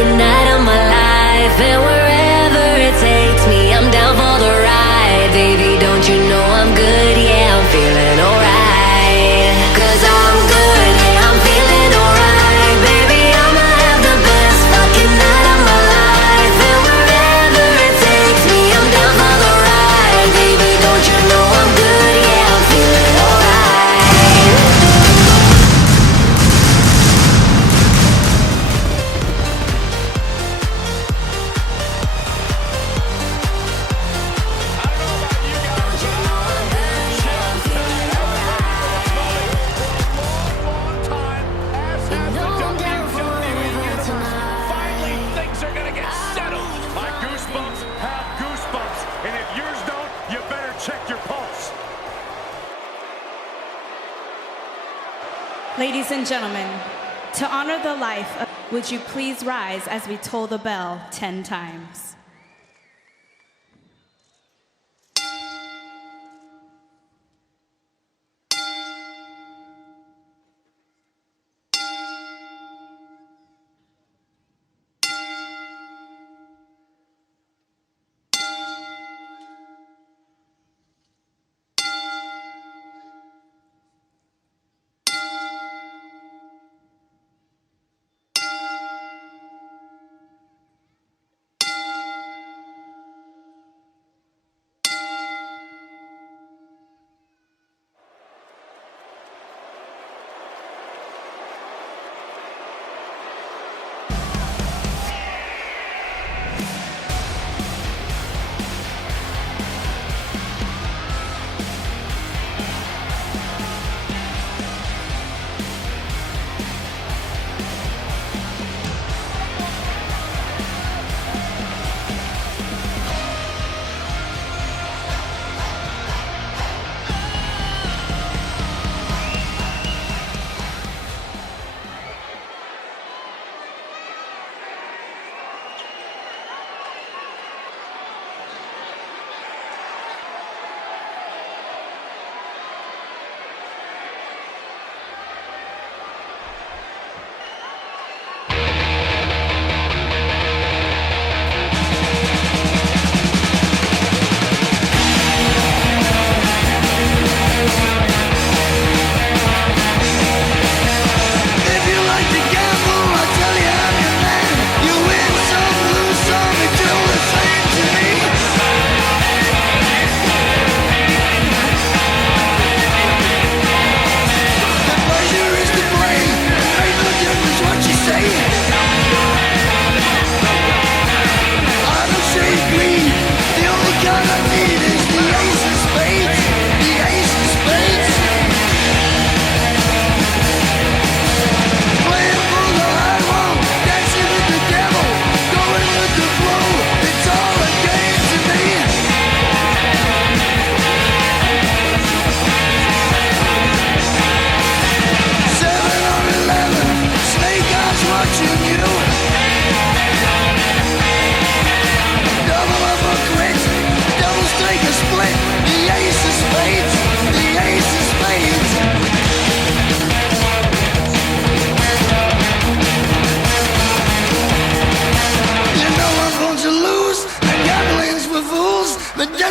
fucking night of my life, and wherever it takes me, I'm down for the ride. Baby, don't you know I'm good? Yeah, I'm feeling alright. 'Cause I'm good, yeah, I'm feeling alright. Baby, I'ma have the best fucking night of my life, and wherever it takes me, I'm down for the ride. Baby, don't you know I'm good? Yeah, I'm feeling alright. Ladies and gentlemen, to honor the life of, would you please rise as we toll the bell 10 times?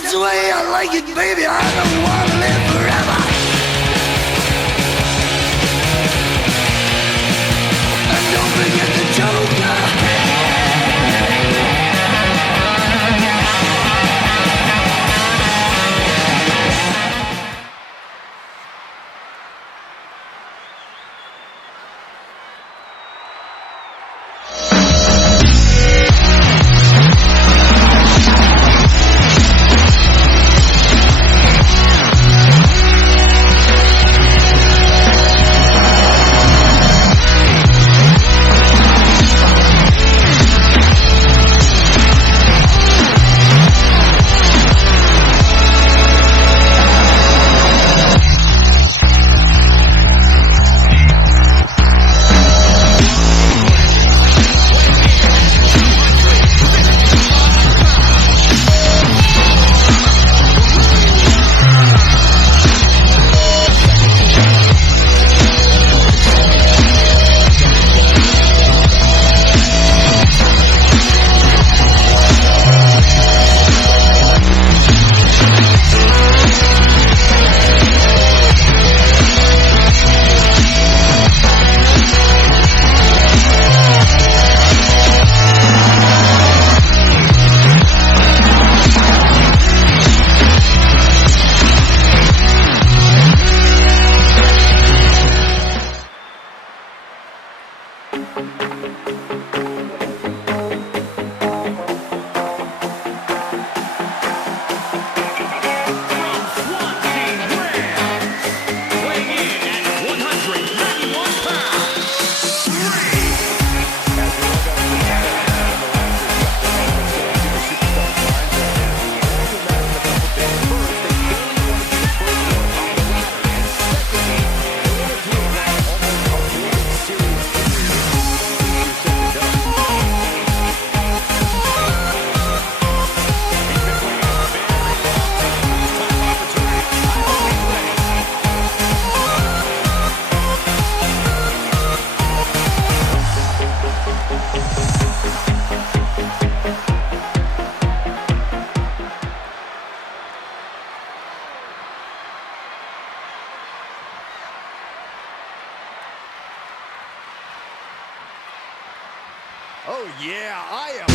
That's the way I like it, baby. I don't want to live forever. And don't forget the Joker. Oh, yeah, I am.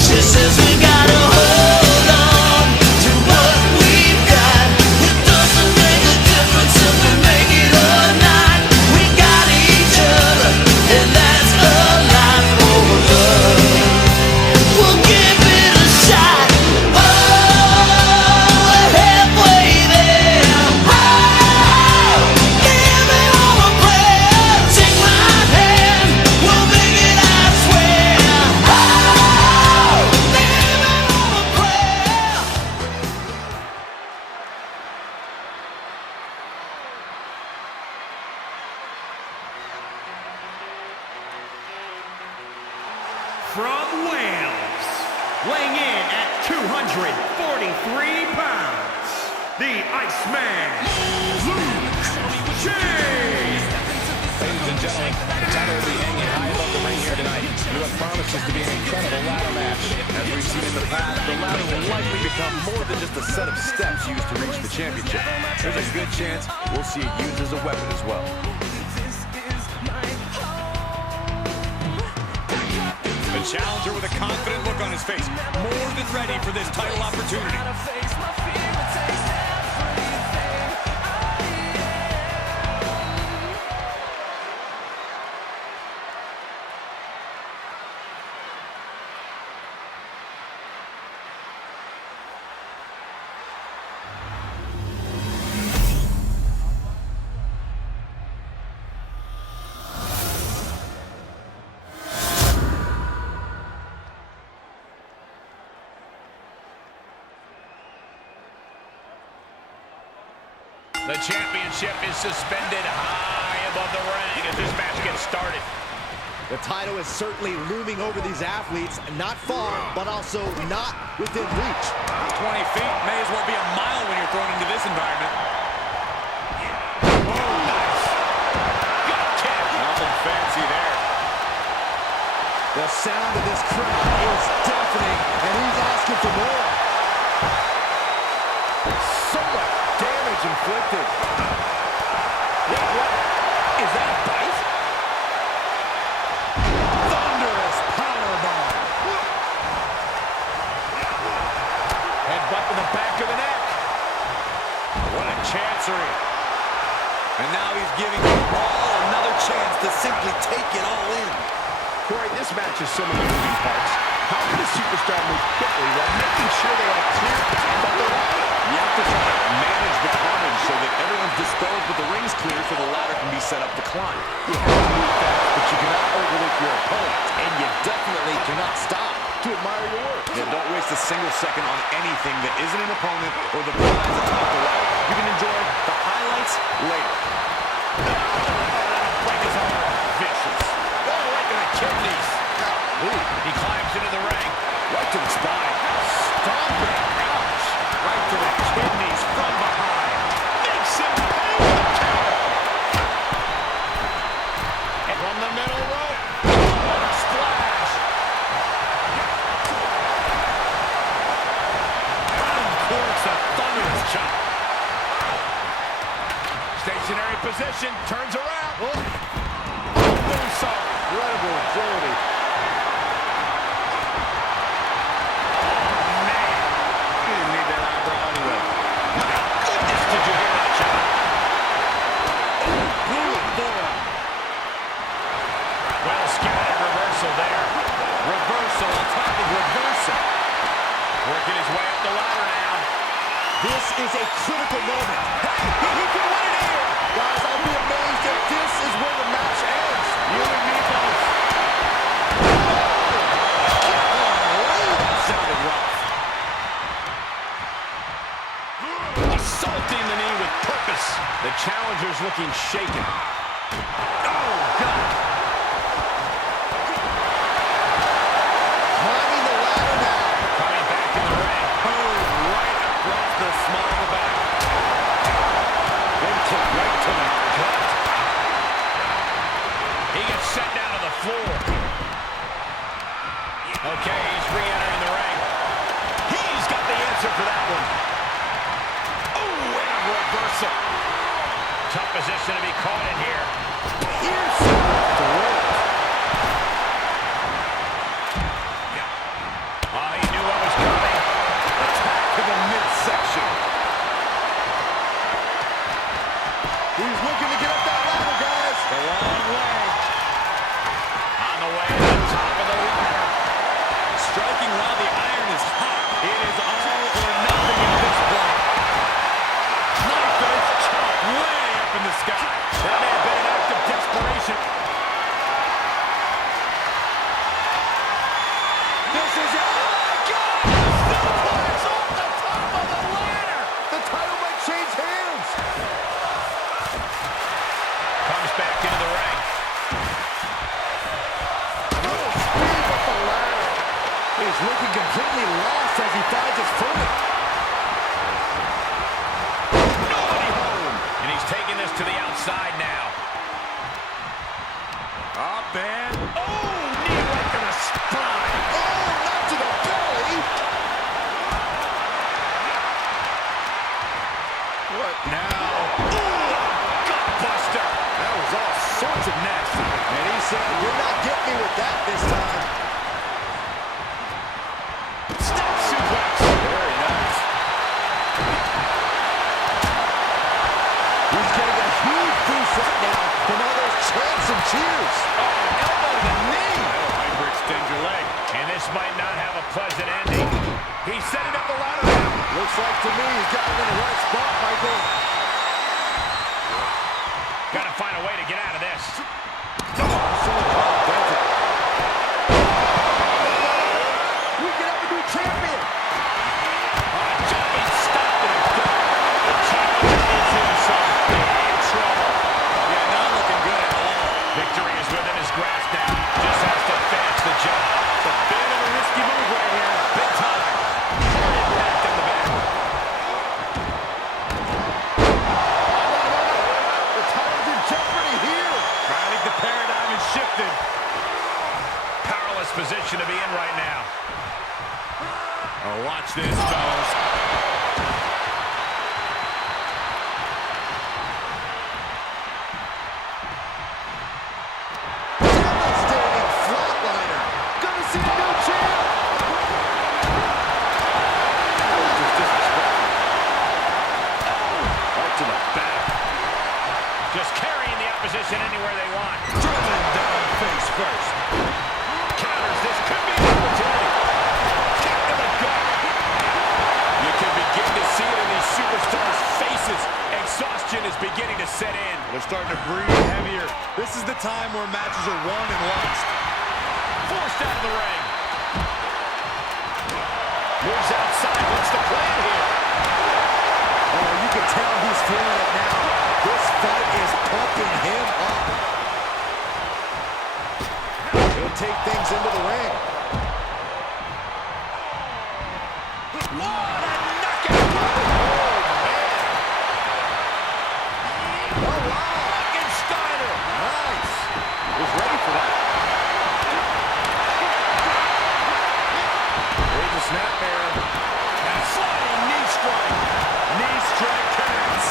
She says we gotta hold on to what we've got. It doesn't make a difference if we make it or not. We got each other, and that's a lot for love. We'll give it a shot. Oh, we're halfway there. Oh, give me all a prayer. Take my hand, we'll make it, I swear. Oh, give me all a prayer. From Wales, weighing in at 243 pounds, the Iceman, Luke James. Ladies and gentlemen, the title will be hanging high above the ring here tonight in what promises to be an incredible ladder match. As we've seen in the past, the ladder will likely become more than just a set of steps used to reach the championship. There's a good chance we'll see it used as a weapon as well. The challenger with a confident look on his face, more than ready for this title opportunity. The championship is suspended high above the ring as this match gets started. The title is certainly looming over these athletes, not far, but also not within reach. 20 feet may as well be a mile when you're thrown into this environment. Oh, nice. Good kick. Nothing fancy there. The sound of this crowd is deafening, and he's asking for more. So much damage inflicted. Wait, what? Is that a bite? Thunderous powerbomb. Headbutt to the back of the neck. What a chancery. And now he's giving them all another chance to simply take it all in. Corey, this match is so many moving parts. How can a superstar move quickly while making sure they have clear command of their ladder? You have to try to manage the carnage so that everyone's disposed but the ring's clear so the ladder can be set up to climb. You have to move fast, but you cannot overlook your opponent. And you definitely cannot stop. To admire your work. Yeah, don't waste a single second on anything that isn't an opponent or the prize atop the ladder. You can enjoy the highlights later. Break his arm. Vicious. Oh, right to the kidneys. Ooh, he climbs into the ring. Right to the spine. Stomping. Ouch. Right to the kidneys from behind. Makes him pay the counter. And from the middle rope. What a splash. Uncorks a thunderous chop. Stationary position. Turns around. Moonsault. Incredible agility. Working his way up the ladder now. This is a critical moment. He can win it here. Guys, I'll be amazed if this is where the match ends. You and me both. That sounded rough. Assaulting the knee with purpose. The challenger's looking shaken. Oh, God. Climbing the ladder now. Coming back in the ring. Oh, right across the small of the back. completely lost as he finds his footing. Nobody home. And he's taking this to the outside now. Up and... oh, knee right to the spine. Oh, not to the belly. What now? Ooh, gut buster. That was all sorts of nasty. And he said, you're not getting me with that this time. Step suplex. Very nice. He's getting a huge boost right now from all those chants and cheers. Oh, elbow to the knee. Oh, hyperextend your leg. And this might not have a pleasant ending. He's setting up the ladder now. Looks like to me he's got him in the right spot, Michael. Got to find a way to get out of this. We can have a new champion. Jumping stop to the gut. The challenger is in some big trouble. Yeah, not looking good at all. Victory is within his grasp now. Just has to finish the job. It's a bit of a risky move right here. Big time. Hard impact on the back. The title's in jeopardy here. I think the paradigm has shifted. Powerless position to be in right now. Oh, watch this, fellas. Devastating flatliner. Gonna see a new champ. Just disrespect. Right to the back. Just carrying the opposition anywhere they want. Driven down face first. Counters. This could be an opportunity. Kick to the gut. You can begin to see it in these superstars' faces. Exhaustion is beginning to set in. They're starting to breathe heavier. This is the time where matches are won and lost. Forced out of the ring. Moves outside. What's the plan here? Oh, you can tell he's feeling it now. This fight is pumping him up. He'll take things into the ring. What a knockout! Oh, wow. Frankensteiner! Nice. Was ready for that. There's a snapmare. And sliding knee strike. Knee strike connects.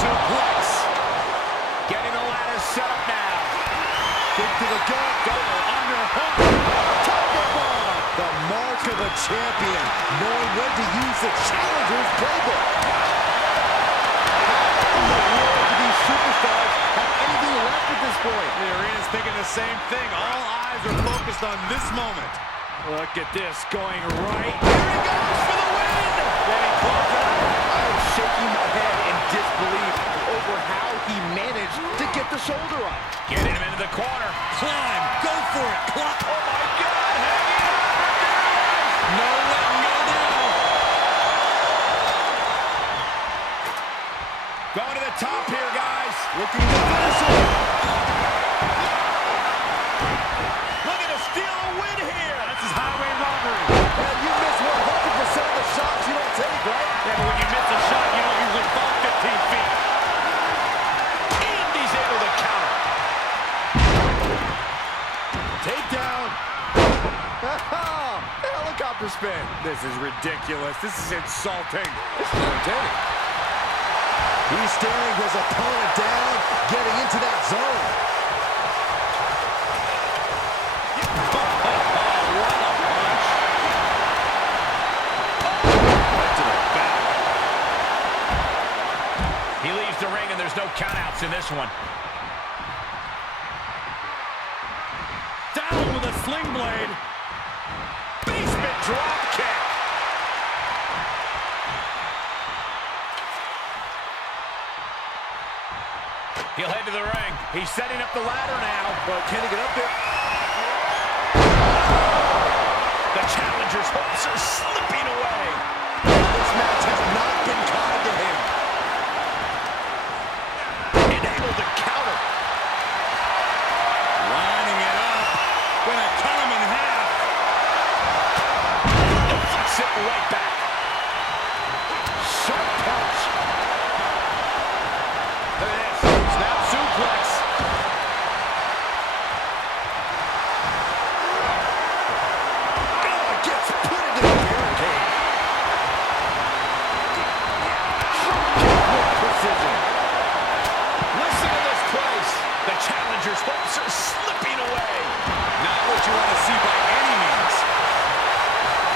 Suplex. Getting the ladder set up now. Kick to the gut. Double underhook. Tiger bomb. The mark of a champion. Knowing when to use the challenger's playbook. How in the world do these superstars have anything left at this point? The arena's thinking the same thing. All eyes are focused on this moment. Look at this going right. Here he goes for the win. Then he closes it out. I am shaking my head in disbelief over how he managed to get the shoulder up. Getting him into the corner. Climb. Go for it. Climb. Oh my God. Hanging on. No letting go now. Going to the top here, guys. Looking to finish it. Looking to steal a win here. This is highway robbery. And you miss 100% of the shots you don't take, right? Yeah, but when you miss a shot, you don't usually fall 15 feet. And he's able to counter. Takedown. Helicopter spin. This is ridiculous. This is insulting. This is entertaining. He's staring his opponent down, getting into that zone. What a punch. Right to the back. He leaves the ring, and there's no countouts in this one. Down with a sling blade. Basement drop kick. He'll head to the ring. He's setting up the ladder now. But can he get up there? The challenger's hopes are slipping away. This match has not been kind to him. And able to counter. The challenger's hopes are slipping away. Not what you want to see by any means.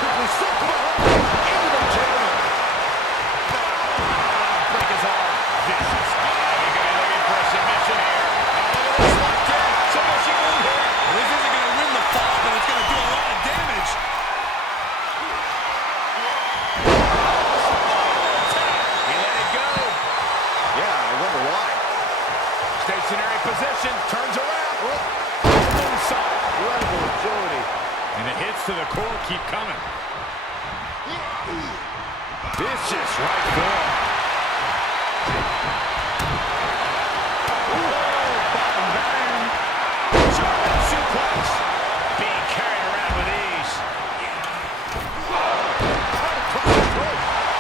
Quickly slipped to the hook. Into the gentleman. Break his arm. Vicious. You're going to be looking for a submission here. Look at this locked in. Submission move here. This isn't going to win the fall, but it's going to do a lot of damage. He let it go. Yeah, I wonder why. Stationary position. Turns around. Moonsault. Incredible agility. And the hits to the core keep coming. Vicious right foot. German suplex. Being carried around with ease.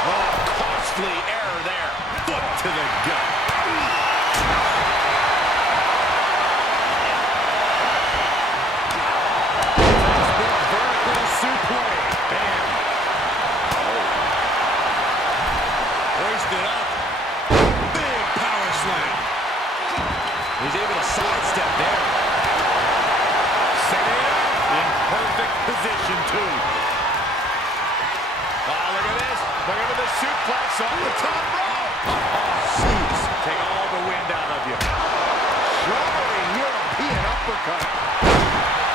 Oh, costly error there. Foot to the gut. Vertical suplex. Bam. Hoisted up. Big power slam. He's able to sidestep there. Setting it up. In perfect position, too. Oh, look at this. Look at the suplex off the top rope. Oh, jeez. Take all the wind out of you. Showering European uppercut.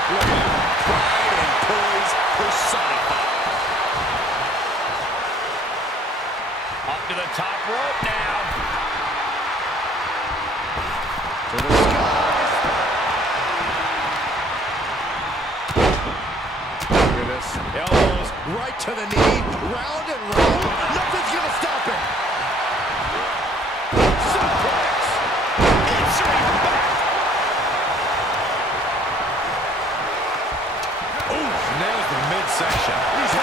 Look at him. Pride and poise personified. Up to the top rope now. To the skies. Look at this. Elbows. Right to the knee. Round and round. Nothing's going to stop it. Suplex. Answering back. Ooh, nails the midsection. He's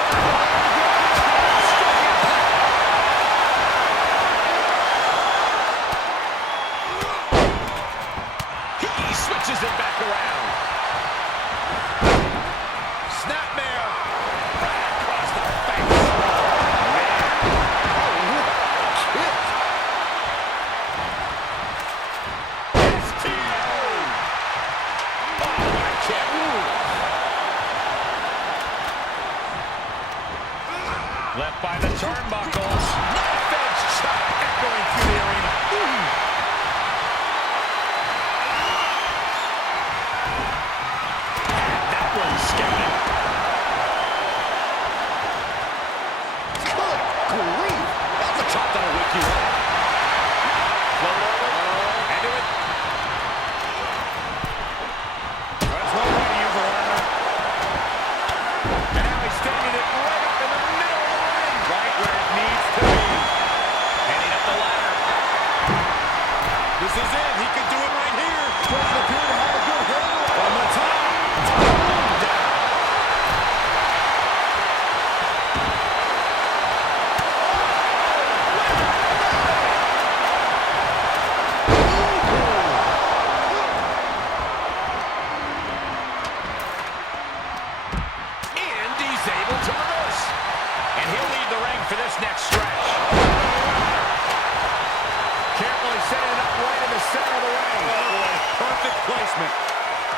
He switches it back around. Snapmare. Right across the face. STO. Oh, what a kick. Left by the turnbuckles. Knife edge chop echoing through the arena. That one scouted. good grief. That's a chop that'll wake you up. Float over. Into it. That's one way to use a runner. And now he's standing it right up in the middle of the ring. Right where it needs to be. Heading up the ladder. This is it. He could do it right here. Doesn't appear to have a good handle From the top. And he's able to reverse. And he'll leave the ring for this next stretch. Carefully setting it up right in the center of the ring. Oh, boy. Perfect placement.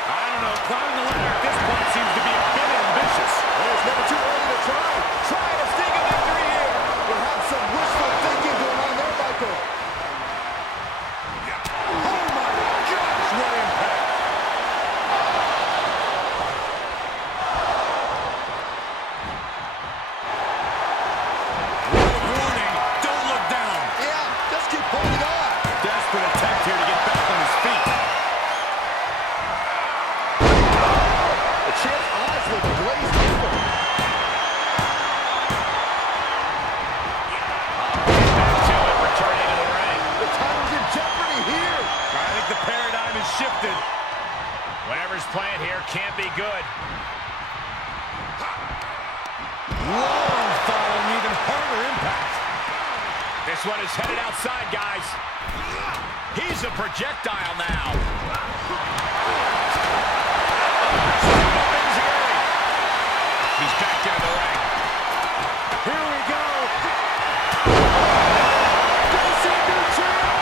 I don't know. Climbing the ladder at this point seems to be a bit ambitious. It's never too early to try. Try to sneak a victory here. We'll have some wishful thinking going on there, Michael. Oh my gosh, what impact. Word of warning. Don't look down. Yeah, just keep holding on. Desperate attempt here to get back on his feet. The champ's eyes look glazed over. Back to it, returning to the ring. The title's in jeopardy here. I think the paradigm has shifted. Whatever's playing here can't be good. Long following even harder impact. This one is headed outside, guys. He's a projectile now. He's back into the ring. Here we go. Go see new champ.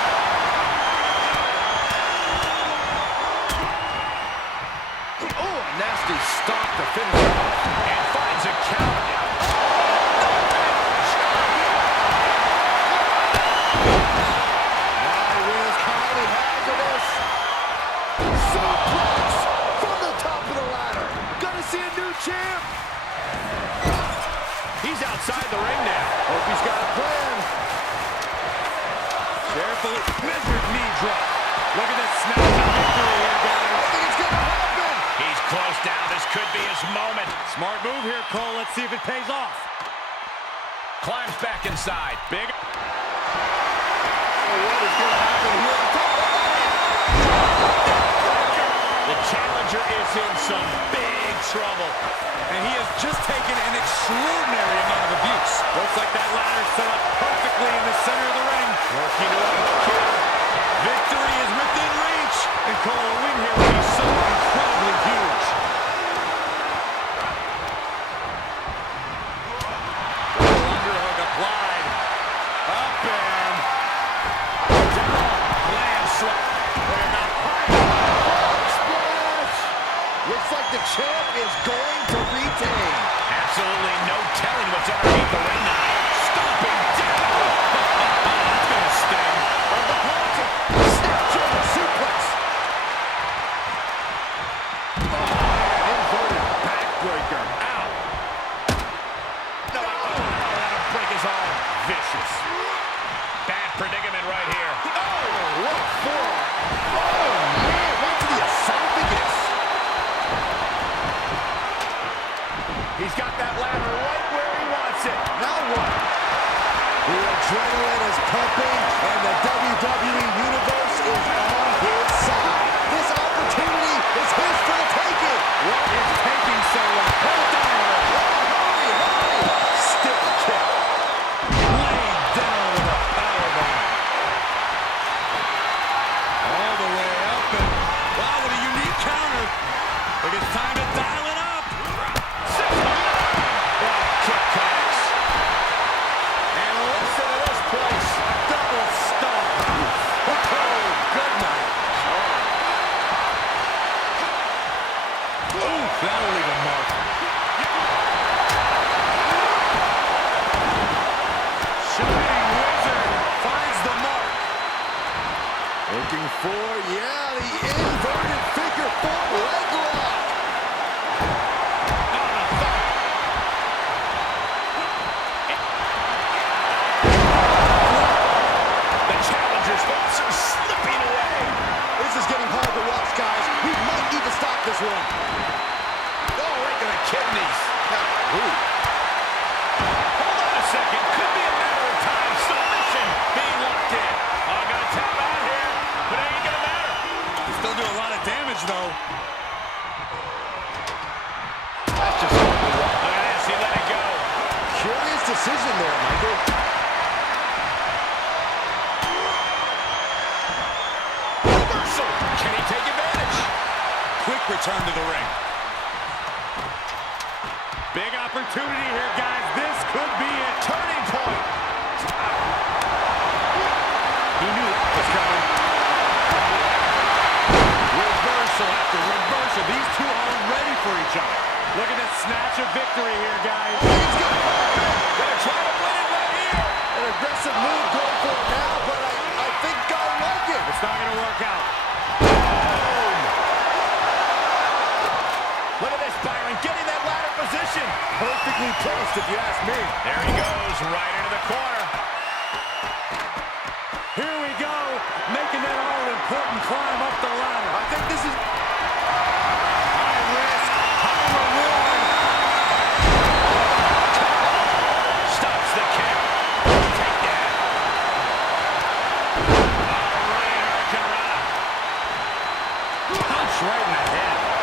see a new champ. He's outside the ring now. Hope he's got a plan. Carefully measured knee drop. Look at this snap of victory here, guys. I think it's gonna happen. He's close down. This could be his moment. Smart move here, Cole. Let's see if it pays off. Climbs back inside. Big. What is going to happen here? The challenger is in some big trouble. And he has just taken an extraordinary amount of abuse. Looks like that ladder set up perfectly in the center of the ring. Working to kill. Victory is within reach. And Cole, a win here would be so incredibly huge. Underhook applied. Up and down. Landslide. We're not splash. Looks like the champ is going to retain. Absolutely no telling what's underneath the ring now. Stomping down. That's going to sting. On the haunting. Snapjaw suplex. Inverted backbreaker. Ow. No, that'll break his arm. Vicious. Bad predicament right here. Oh, what for? Oh, man. Right to the esophagus. He's got that ladder right where he wants it. Now what? The adrenaline is pumping, and the WWE Universe is on his side. This opportunity is his for the taking. What is taking so long? Hold down. Hurry, hurry. Stick kick. Laid down with a powerbomb. All the way up, and wow, what a unique counter. Look, it's time to dial it up. Kick connects. And listen to this place. Double stomp. Oh, good night. Ooh, that'll leave a mark. Shining Wizard finds the mark. Looking for, yeah, the inverted figure four leg lock. Slipping away. This is getting hard to watch, guys. We might need to stop this one. Oh, right to the kidneys. Hold on a second. Could be a matter of time. Submission being locked in. I'm going to tap out here, but it ain't going to matter. He still do a lot of damage, though. That's just look at this. He let it go. Curious decision there, Michael. Can he take advantage? Quick return to the ring. Big opportunity here, guys. This could be a turning point. He knew that was coming. Reversal after reversal. These two are ready for each other. Look at this snatch of victory here, guys. He's gonna try to win it right here. An aggressive move going for it now, but I think I like it. It's not gonna work out. Look at this, Byron, getting that ladder position. Perfectly placed, if you ask me. There he goes, right into the corner. Here we go, making that all-important climb up the ladder. I think this is high risk, high reward. Stops the kick. Take down. All right, Hurricanrana. Punch right in the head.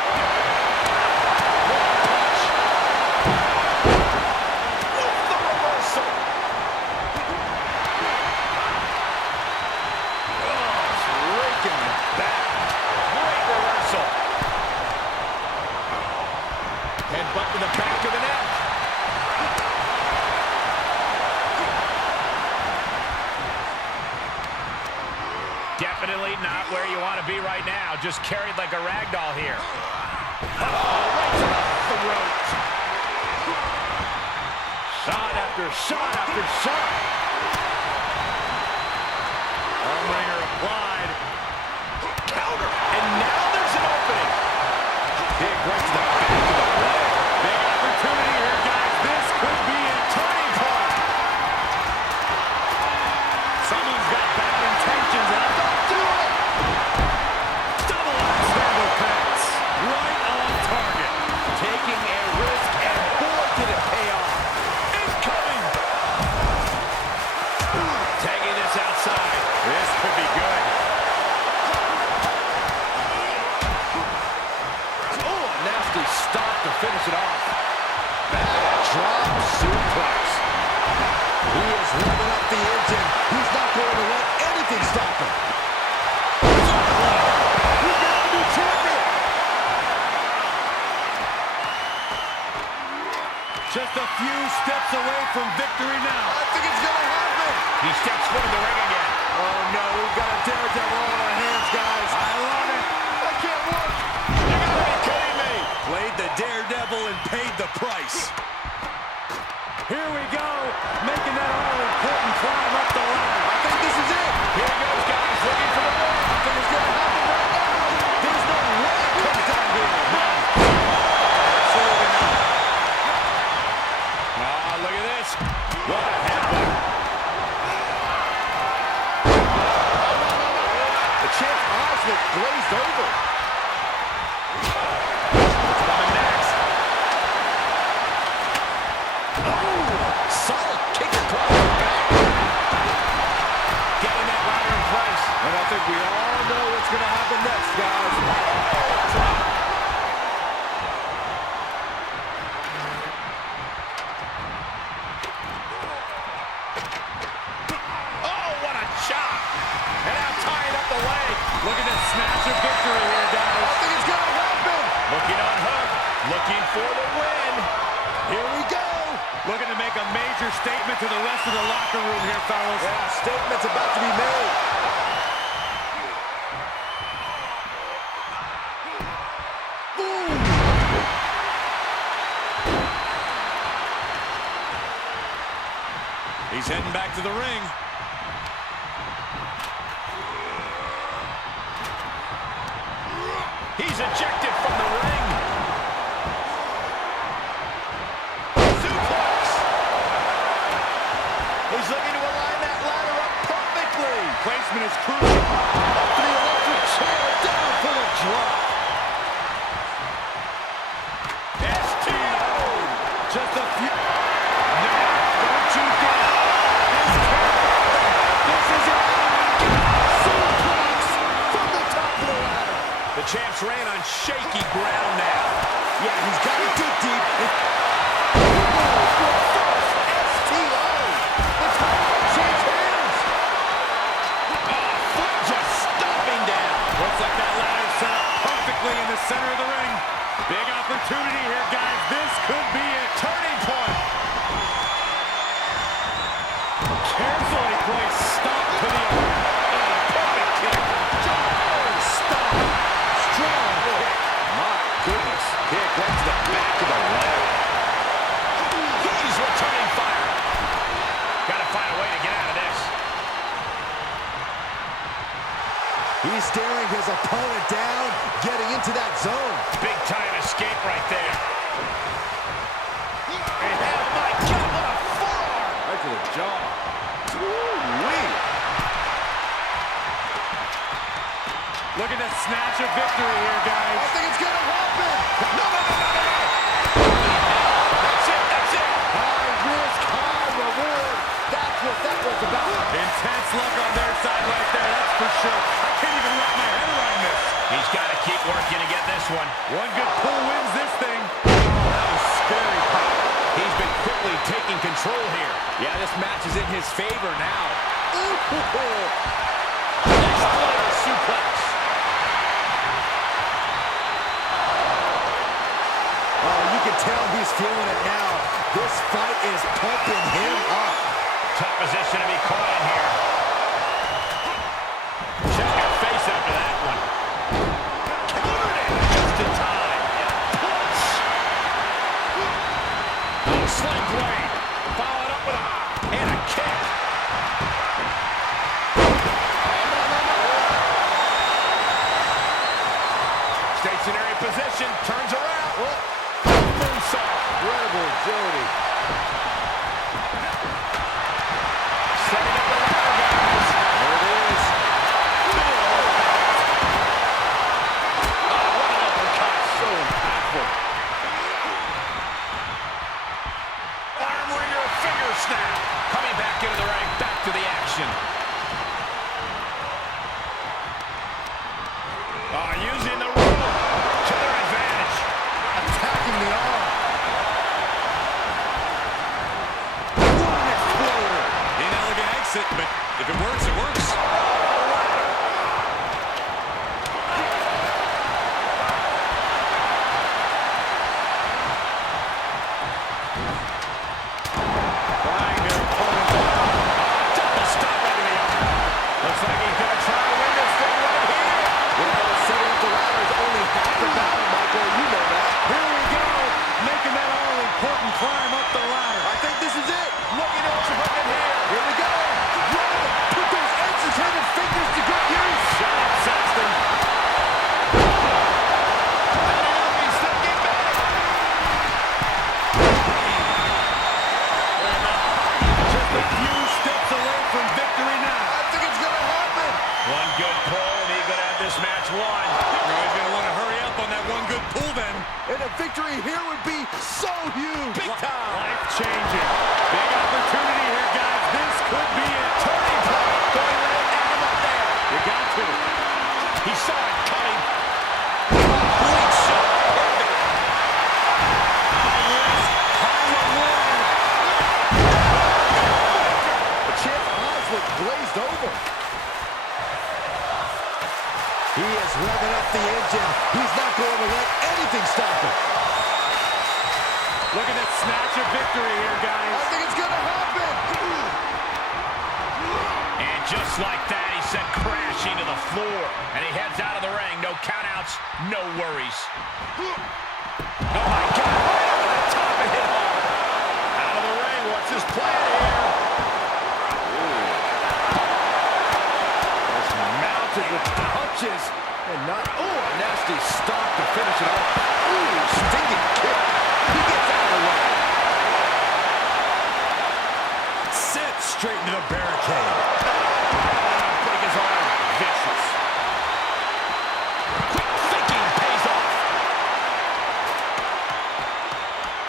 Headbutt to the back of the neck. Definitely not where you want to be right now. Just carried like a rag doll here. Oh, right to the throat. Shot after shot after shot. Armringer applied. Counter. And now there's an opening. Kick right to the back of the leg. it off. Drop suplex. He is revving up the engine. He's not going to let anything stop him. He's got a new champion. Just a few steps away from victory now. I think it's going to happen. He steps foot in the ring again. Oh, no, we've got a daredevil on our hands, guys. I love it. I can't look. You gotta be kidding me. Played the daredevil and paid the price. Here we go, making that all-important climb up the ladder. I think this is it. Here he goes, guys, looking for the win. I think it's going to happen right now. There's no way it comes down here. None. Absolutely not. Ah, look at this. What a headbutt. The champ's eyes look glazed over. What's coming next? Solid kick across the back. Getting that ladder in place. And I think we all know what's going to happen next, guys. Oh, what a shot. And now tying up the leg. Look at this snatch of victory here, I guys. think it's going to happen. Looking on hook. Looking for the win. Here we go. Looking to make a major statement to the rest of the locker room here, fellas. Yeah, statement's about to be made. He's heading back to the ring. He's ejected from the ring. Suplex. He's looking to align that ladder up perfectly. Placement is crucial. Up to the electric chair, down for the drop. STO. Just a few. No, don't you dare. This is it. Suplex from the top of the ladder. The champ's ran on shaky ground now. Yeah, he's got to dig deep. STO. It's change hands. Foot just stomping down. Looks like that ladder set up perfectly in the center of the ring. Big opportunity here, guys. This could be a turning point. Carefully placed stomp to the perfect kick. Stop. Strong kick. My goodness. Kick right to the back of the leg. He's returning fire. Got to find a way to get out of this. He's staring his opponent down, getting into that zone. Big time escape right there. And oh my God, what a forearm! Right to the jaw. Woo-wee. Look at the snatch of victory here, guys. I think it's going to happen. No. That's it, that's it. High risk, high reward. That's what that was about. Intense luck on their side right there, that's for sure. I can't even wrap my head around this. He's got to keep working to get this one. One good pull wins this thing. That was scary, Pop. He's been quickly taking control here. Yeah, this match is in his favor now. Exploder suplex. Oh, you can tell he's feeling it now. This fight is pumping him up. Tough position to be caught in here. Check your face after that one. Countered it just in time. Punch. Oh, sling blade. Followed up with a kick. Stationary position. Turns around. Moonsault. Incredible agility. Setting up the ladder, guys. There it is. Oh, what an uppercut. So impactful. Arm wringer, finger snap. Coming back into the ring, back to the action. Using the rope to their advantage. Attacking the arm. victory here would be so huge. Big time. Life-changing. Big opportunity here, guys. This could be a turning point. Don't let it end him up there. You got to. He saw it coming. Bleak shot. Perfect. High risk, high reward. The champ's eyes look glazed over. He is revving up the engine. He's not going to let anything stop him. Look at that snatch of victory here, guys. I think it's going to happen. And just like that, he sent crashing to the floor. And he heads out of the ring. No countouts, no worries. Oh, my God. Right over the top and hit hard. Out of the ring. What's his plan here? Mounted with punches. And not, a nasty stop to finish it off. Ooh, stinging kick. He gets out of the way. Sent straight into the barricade. Break his arm. Vicious. Quick thinking pays off.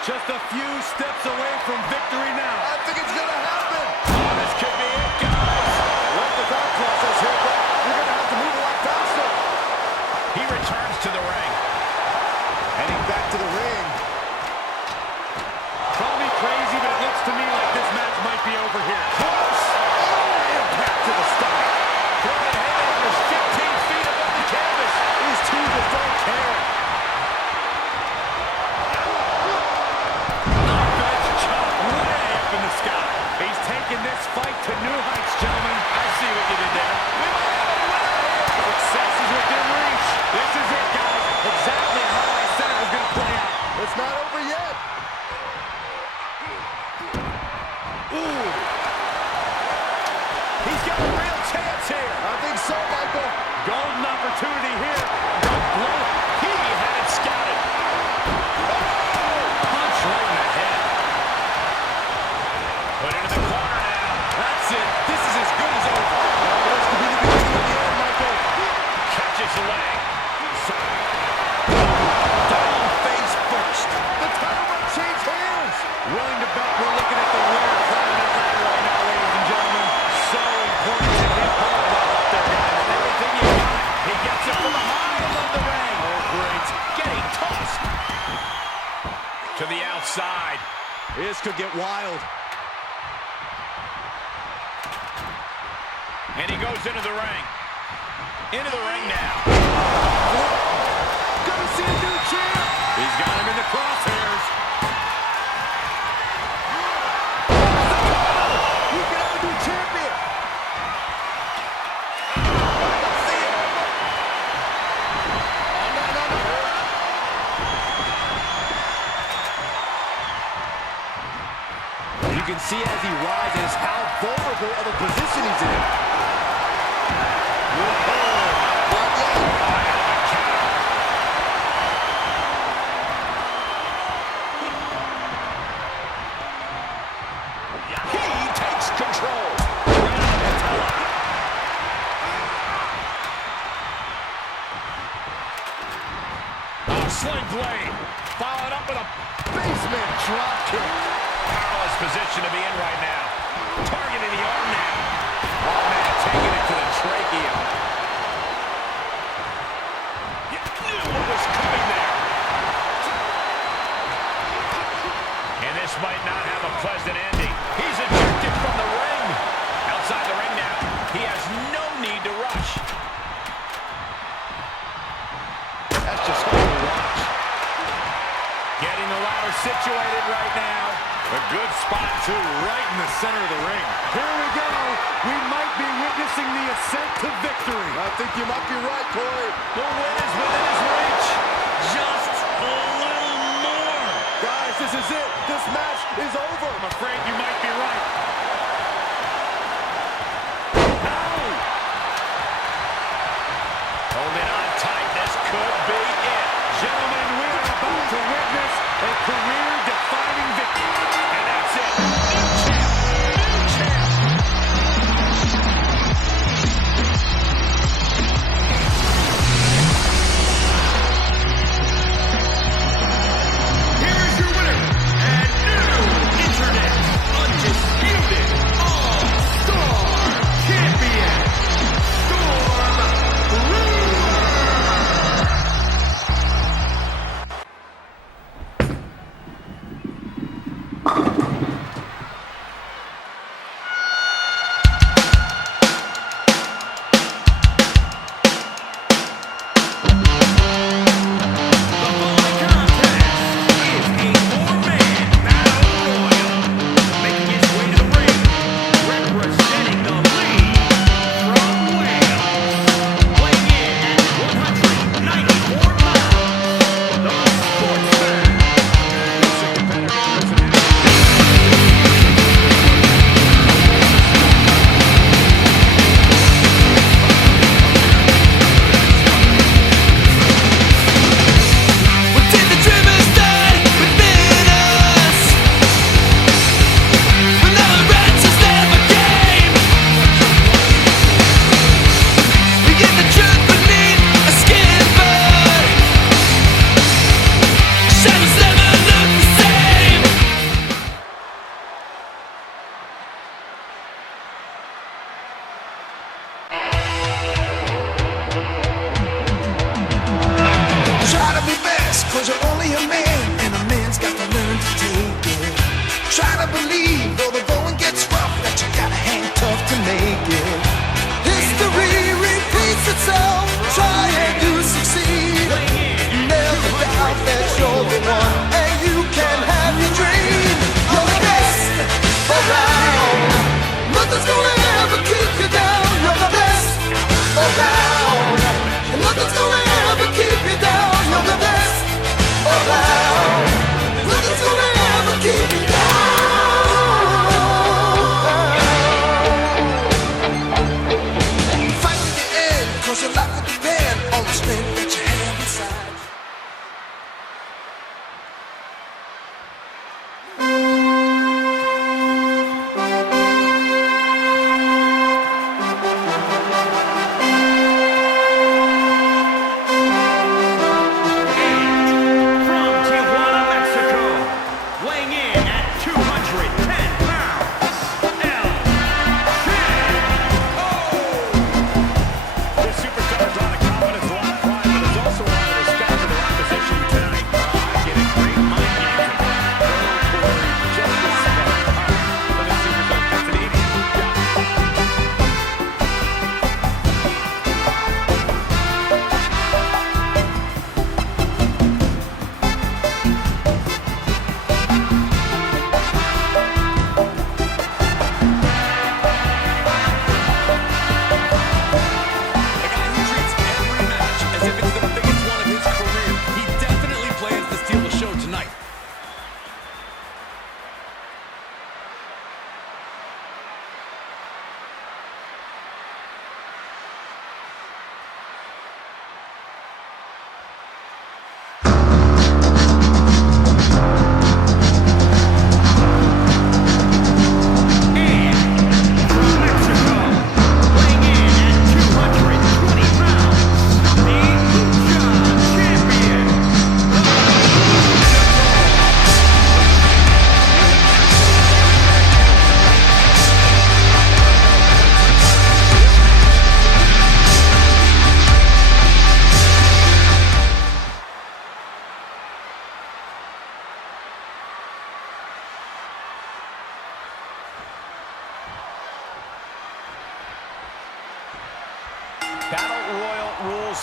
Just a few steps away from victory now. I think it's going to happen. Oh, this could be it, guys. Love the thought process here, but you're going to have to move a lot faster. He returns to the ring. Heading back to the ring. Call me crazy, but it looks to me like this match might be over here. Close. Oh, impact to the stomach. Throwing haymakers 15 feet above the canvas. These two just don't care. Offense chop way up in the sky. He's taking this fight to new heights, gentlemen. I see what you did there. Success is within reach. This is it, guys. Exactly how I said it was going to play out. It's not over yet. Ooh. He's got a real chance here. I think so, Michael. Golden opportunity here. Don't blow it. He had it scouted. Punch right in the head. Put into the corner now. That's it. This is as good as over. This could be the beginning of the end, Michael. Catches the leg. Down face first. The title might change hands. Willing to bet we're looking at the winner climbing that ladder right now, ladies and gentlemen. So important to hit hard while up there, guys. And everything you got. He gets it from high above the ring. Oh, great. Getting tossed. To the outside. This could get wild. And he goes into the ring. Into the ring now. Gonna see a new champ. He's got him in the crosshairs. You can have a new champion. See it. Oh, no. You can see as he rises how vulnerable of a position he's in. He takes control. Sling blade. Followed up with a Basement drop kick. powerless position to be in right now. Targeting the arm now. Oh, man, taking it to the trachea. You knew what was coming there. And this might not have a pleasant ending. He's ejected from the ring. Outside the ring now. He has no need to rush. That's just hard to watch. Getting the ladder situated right now. A good spot, too, right in the center of the ring. Here we go. We might be witnessing the ascent to victory. I think you might be right, Corey. The win is within his reach. Just a little more. Guys, this is it. This match is over. I'm afraid you might be right. Holding on tight. This could be it. Gentlemen, we are about to witness a career-defining victory. And that's it. New champ. New champ.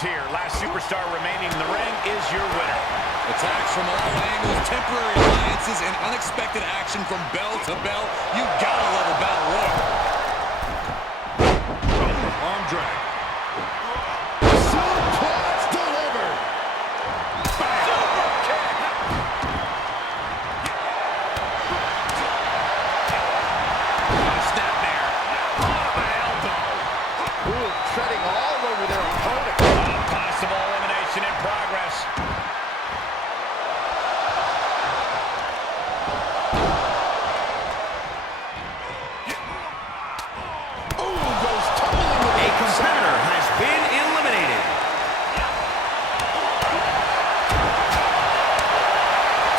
here. Last superstar remaining in the ring is your winner. Attacks from all angles, temporary alliances, and unexpected action from bell to bell. You gotta love a battle royal. Arm drag. Suplex delivered. Super kick. Snapmare. Oh, an elbow. Ooh, treading all over their opponent. Possible elimination in progress. Ooh, goes tumbling with A competitor has been eliminated.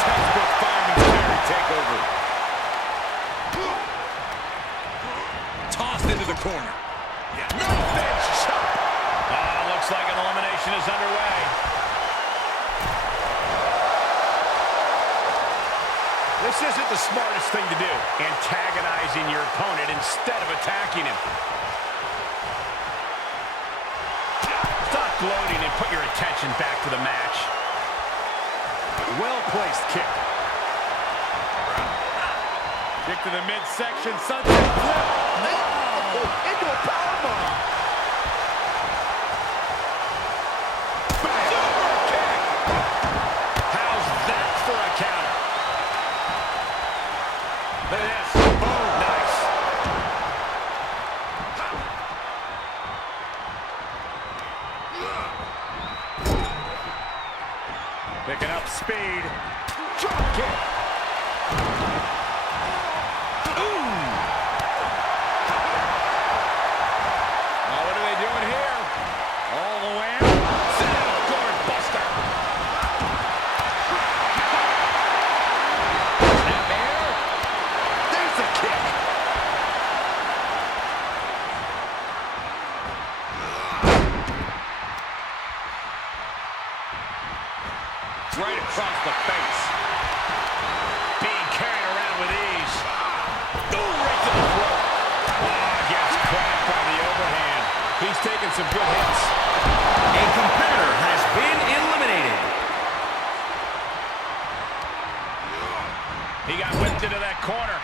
Textbook fireman's carry takeover. Tossed into the corner. Bench chop. Looks like an elimination is underway. This isn't the smartest thing to do, antagonizing your opponent instead of attacking him. Stop gloating and put your attention back to the match. Well-placed kick. Kick to the midsection, sunset flip. into a powerbomb. Super kick. How's that for a counter? Look at this. Boom. Nice. Picking up speed. Drop kick. What are they doing here? All the way out. Gourd buster. Snap air. There's the kick. Right across the face. Being carried around with ease. Ooh, right to the throat. Gets cracked by the overhand. He's taking some good hits. A competitor has been eliminated. He got whipped into that corner.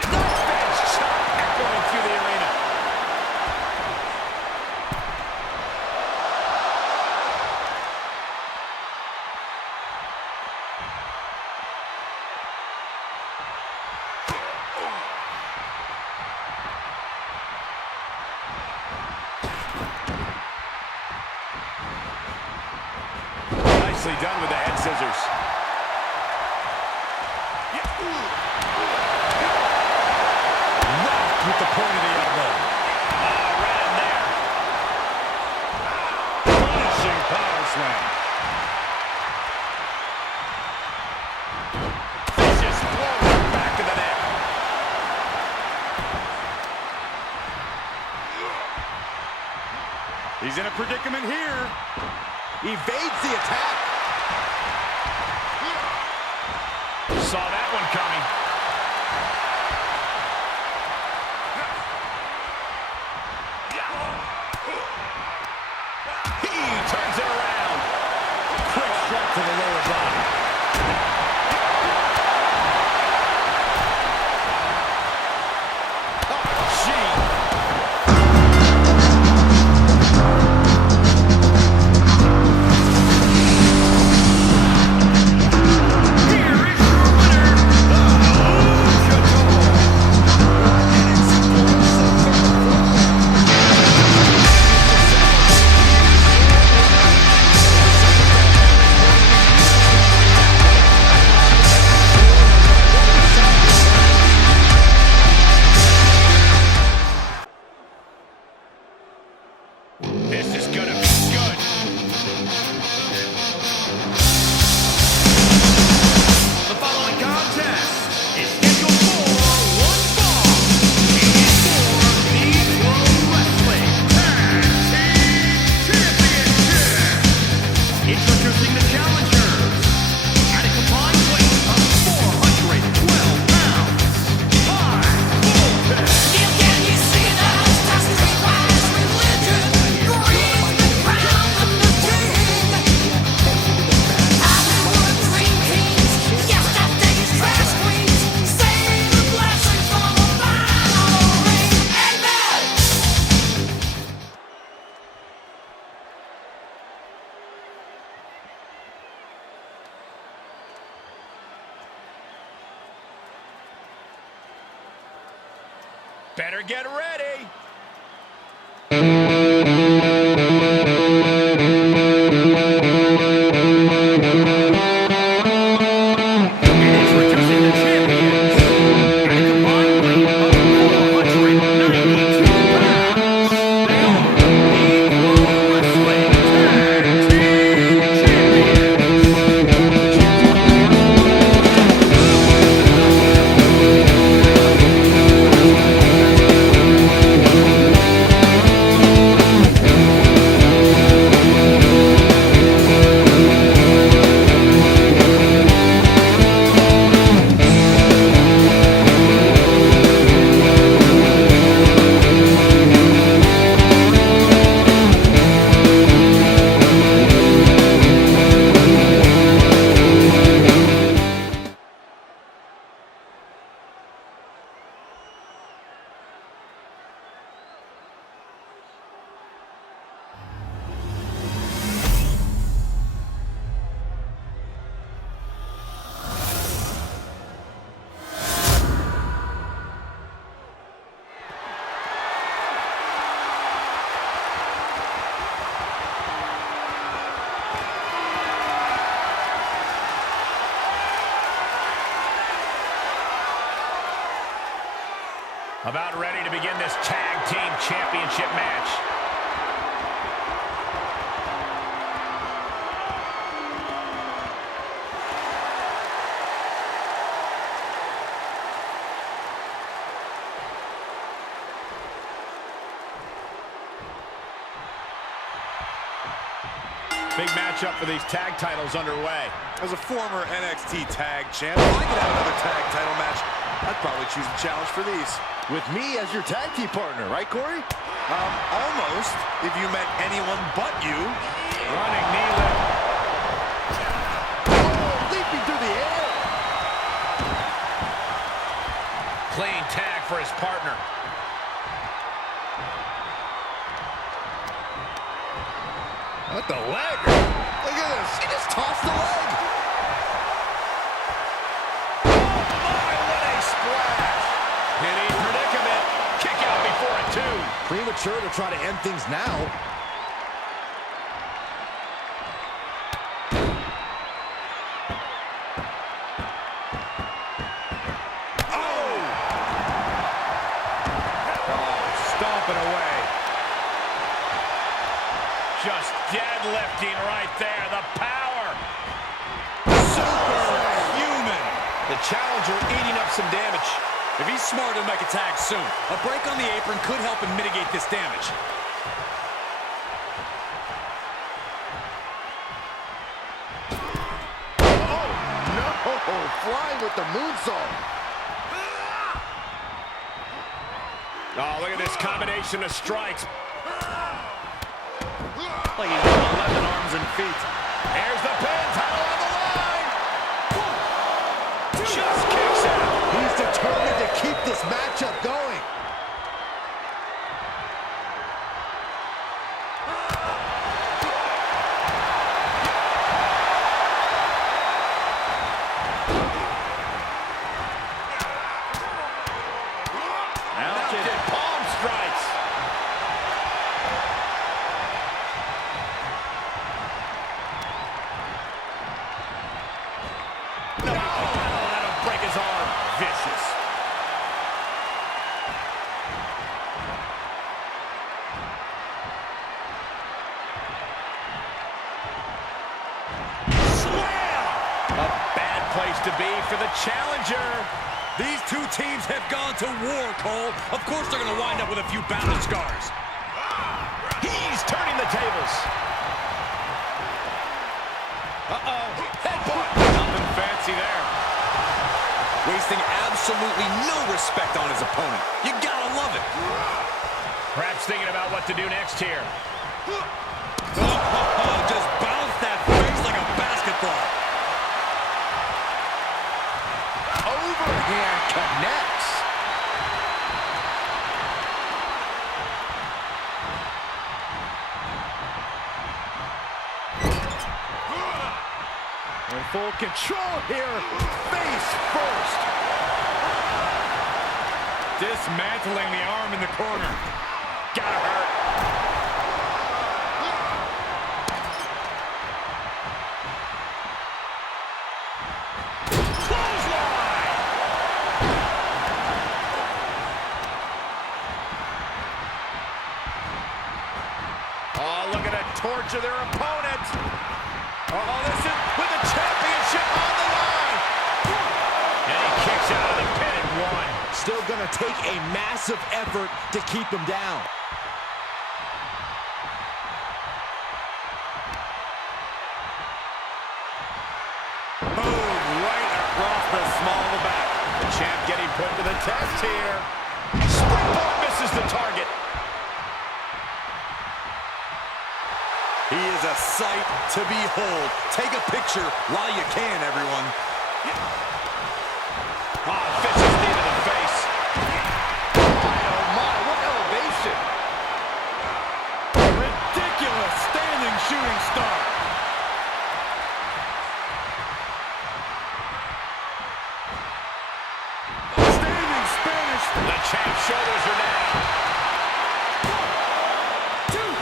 Bench chop echoing through the arena. Nicely done with the head scissors. Rocked with the point of the elbow. Right in there. Punishing power slam. Vicious blow to the back of the neck. He's in a predicament here. Evades the attack. Saw that one coming. He turns it around. Quick strike to the lower body. Oh, gee. This is gonna be good. The following contest is scheduled for one fall. It is for the Pro Wrestling Tag Team Championship. Introducing the challengers at a combined weight of 412 pounds. Five Volpez. Can you see that? That's streetwise religion. Green's the crown. Better get ready. Introducing the champions. At a combined weight of 492 pounds, they are the Pro Wrestling Tag Team Champions. About ready to begin this tag team championship match. Big matchup for these tag titles underway. As a former NXT tag champ, if I could have another tag title match, I'd probably choose a challenge for these. With me as your tag team partner, right, Corey? Almost, if you meant anyone but you. Running knee lift. Oh, leaping through the air. Clean tag for his partner. What the leg? Look at this. He just tossed the leg. What a splash. Hitting predicament. Kick out before a two. Premature to try to end things now. Stomping away. Just deadlifting right there. The power. Superhuman. The challenger eating up some damage. If he's smart, he'll make a tag soon. A break on the apron could help him mitigate this damage. Oh, no. Flying with the moonsault. Oh, look at this combination of strikes. Like he's got 11 arms and feet. Here's the pin. Title on the line. Just kicks out. He's determined to keep this matchup going. Mounted palm strikes. No, that'll break his arm. Vicious. Slam! A bad place to be for the challenger. These two teams have gone to war, Cole. Of course they're going to wind up with a few battle scars. He's turning the tables. Uh-oh. Headbutt. Nothing fancy there. Wasting absolutely no respect on his opponent. You gotta love it. Perhaps thinking about what to do next here. Just bounce that face like a basketball. Overhand connects. In full control here. Face first. Dismantling the arm in the corner. Gotta hurt. Clothesline! Oh, look at it torture their opponent. Oh, this is with the championship on the line. And he kicks out of the pin at one. Still gonna take a massive effort to keep him down. Boom, right across the small of the back. The champ getting put to the test here. Springboard misses the target. He is a sight to behold. Take a picture while you can, everyone. Oh, vicious knee to the face. Oh my, what elevation! Ridiculous standing shooting star. Standing Spanish. The champ's shoulders are down.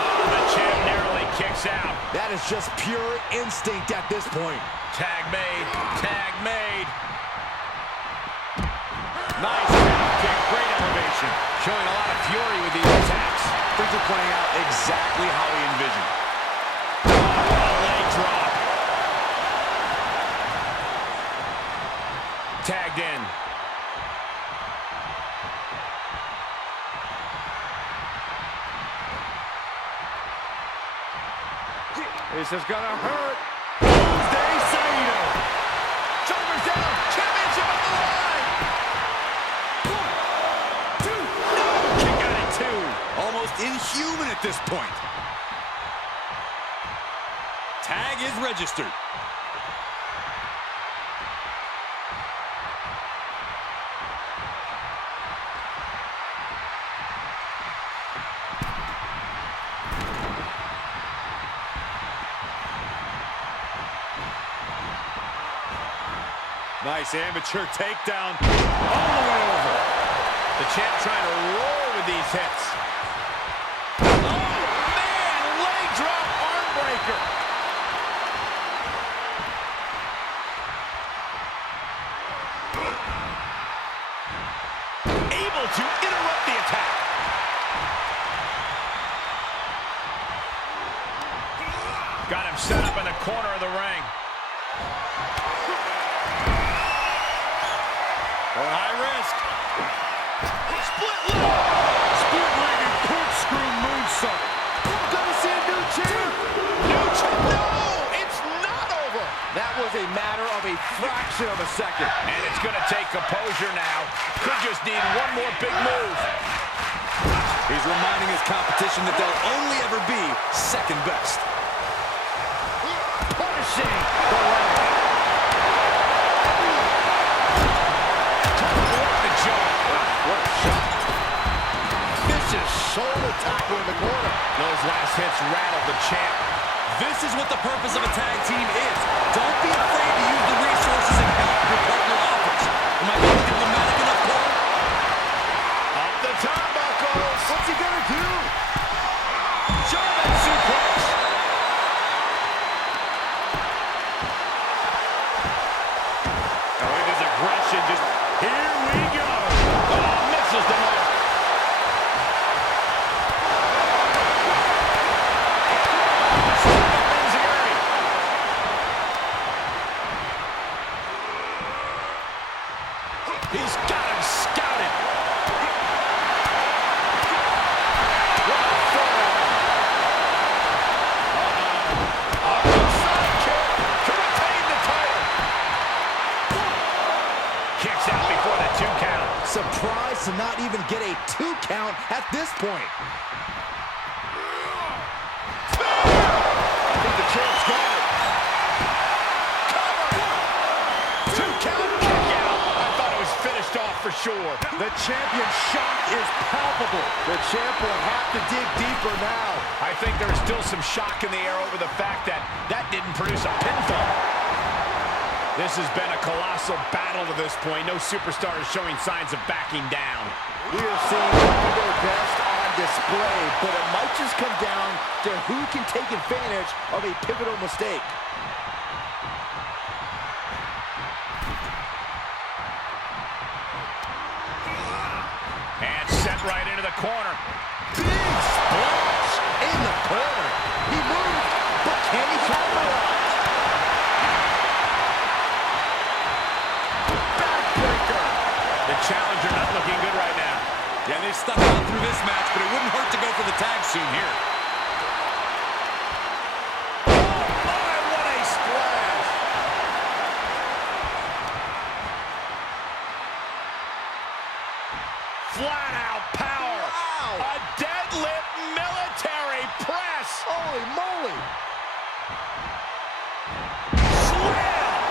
Oh, the champ narrowly kicks out. That is just pure instinct at this point. Tag made. Tag made. Nice drop kick. Great elevation. Showing a lot of fury with these attacks. Things are playing out exactly how he envisioned. Oh, what a leg drop. Tagged in. This is gonna hurt. Tuesday Saito. Shoulders down. Championship on the line. 1, 2. No. Kick out at 2. Almost inhuman at this point. Tag is registered. Nice amateur takedown all the way over. The champ trying to roar with these hits. Oh, man! Leg drop arm breaker. Able to interrupt the attack. Got him set up in the corner of the ring. High risk. Split leg. Split-legged corkscrew moonsault. Gonna see a new champ. New champ. No, it's not over. That was a matter of a fraction of a second. And it's going to take composure now. Could just need one more big move. He's reminding his competition that they'll only ever be second best. Punishing the leg. What a shot. Vicious shoulder tackle in the corner. Those last hits rattled the champ. This is what the purpose of a tag team is. Don't be afraid to use the resources and help your partner offers. Am I being diplomatic enough, Cole? Up the turnbuckles. What's he gonna do? German suplex. Oh, look at his aggression. Just here we go. Oh, misses the mark. He's got him scouted. What a forearm. Side kick to retain the title. Kicks out before the 2 count. Surprised to not even get a 2 count at this point. I think the champ's got it. Cover. 2 count kick out. I thought it was finished off for sure. The champion's shock is palpable. The champ will have to dig deeper now. I think there's still some shock in the air over the fact that that didn't produce a pinfall. This has been a colossal battle to this point. No superstar is showing signs of backing down. We are seeing all their best on display, but it might just come down to who can take advantage of a pivotal mistake. And set right into the corner. Big splash in the corner. He moved, but can he capitalize? Backbreaker. The challenger not looking good right now. Yeah, they stuck out through this match, but it wouldn't hurt to go for the tag soon here. Oh, what a splash! Flat out power. Wow. A deadlift military press. Holy moly. Slam.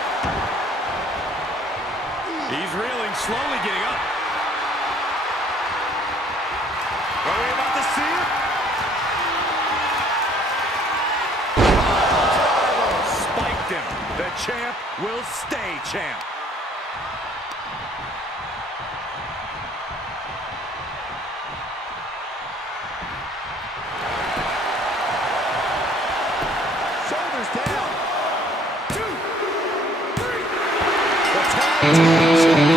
He's reeling, slowly getting up. Are we about to see it? Spiked him. The champ will stay champ. Shoulders down. 2, 3. The tag team.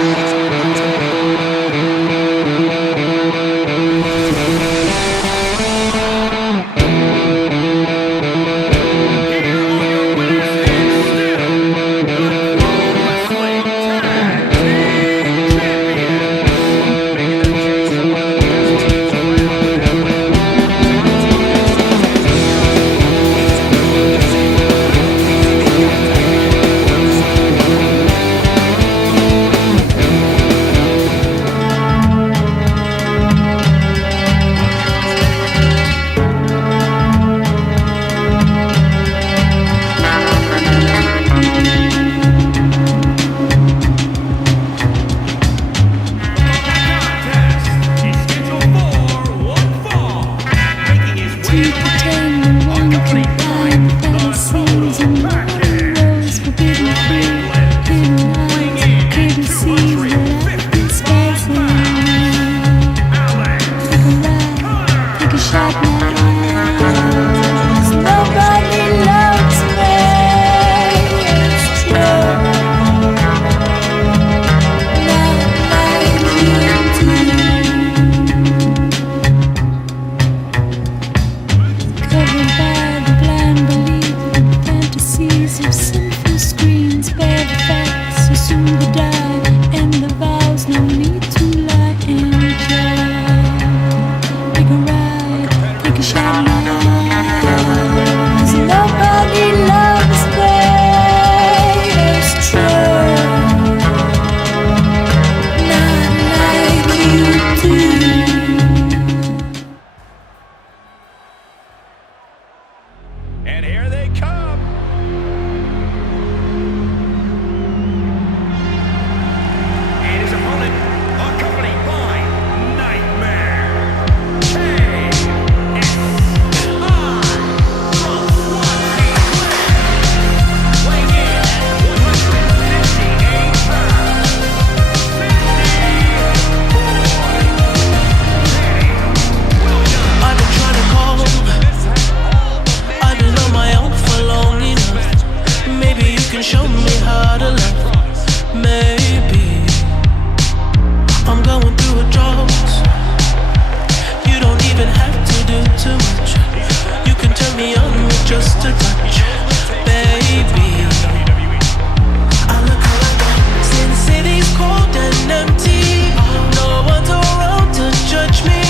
And here they come. And his opponent, accompanied by Nightmare. KSI from Swansea, weighing in at 158 pounds. I've been trying to call. I've been on my own for long enough. Maybe you can show me how to love. Maybe I'm going through a drought. You don't even have to do too much. You can turn me on with just a touch, baby. I look around since city's cold and empty. No one's around to judge me.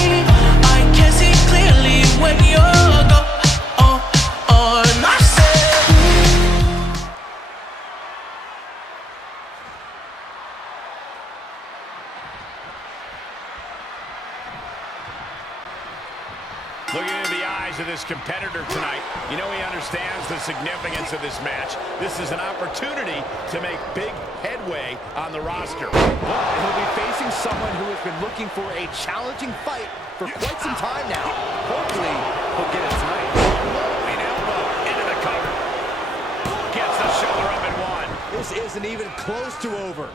I can see clearly when you're gone. I said, looking into the eyes of this competitor tonight, you know he understands the significance of this match. This is an opportunity to make big headway on the roster. He'll be facing someone who has been looking for a challenging fight for quite some time now. Hopefully, he'll get it tonight. An elbow into the cover. Gets the shoulder up and one. This isn't even close to over.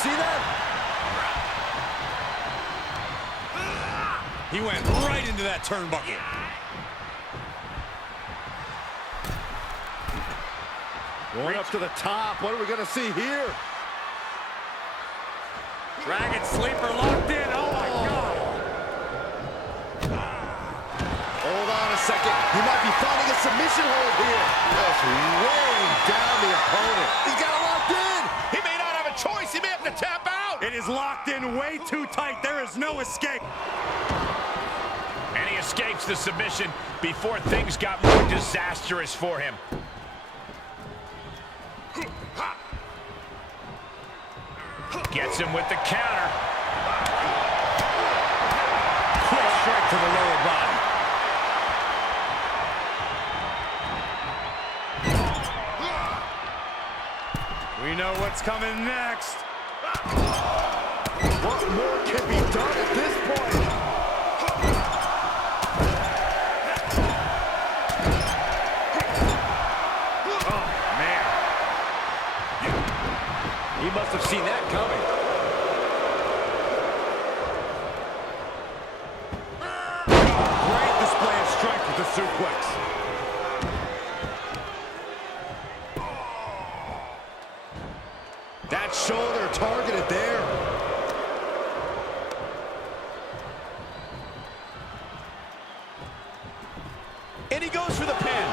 see that? He went right into that turnbuckle. Going up to the top. What are we going to see here? Dragon Sleeper locked in. Oh, my God. Hold on a second. He might be finding a submission hold here. Just weighing down the opponent. He's got it locked in. He may not have a choice. He may have to tap out. It is locked in way too tight. There is no escape. And he escapes the submission before things got more disastrous for him. Gets him with the counter. Quick strike to the lower body. We know what's coming next. What more can be done at this point? Oh, man. He must have seen that coming. Great display of strength with the suplex. That shoulder targeted there. And he goes for the pin.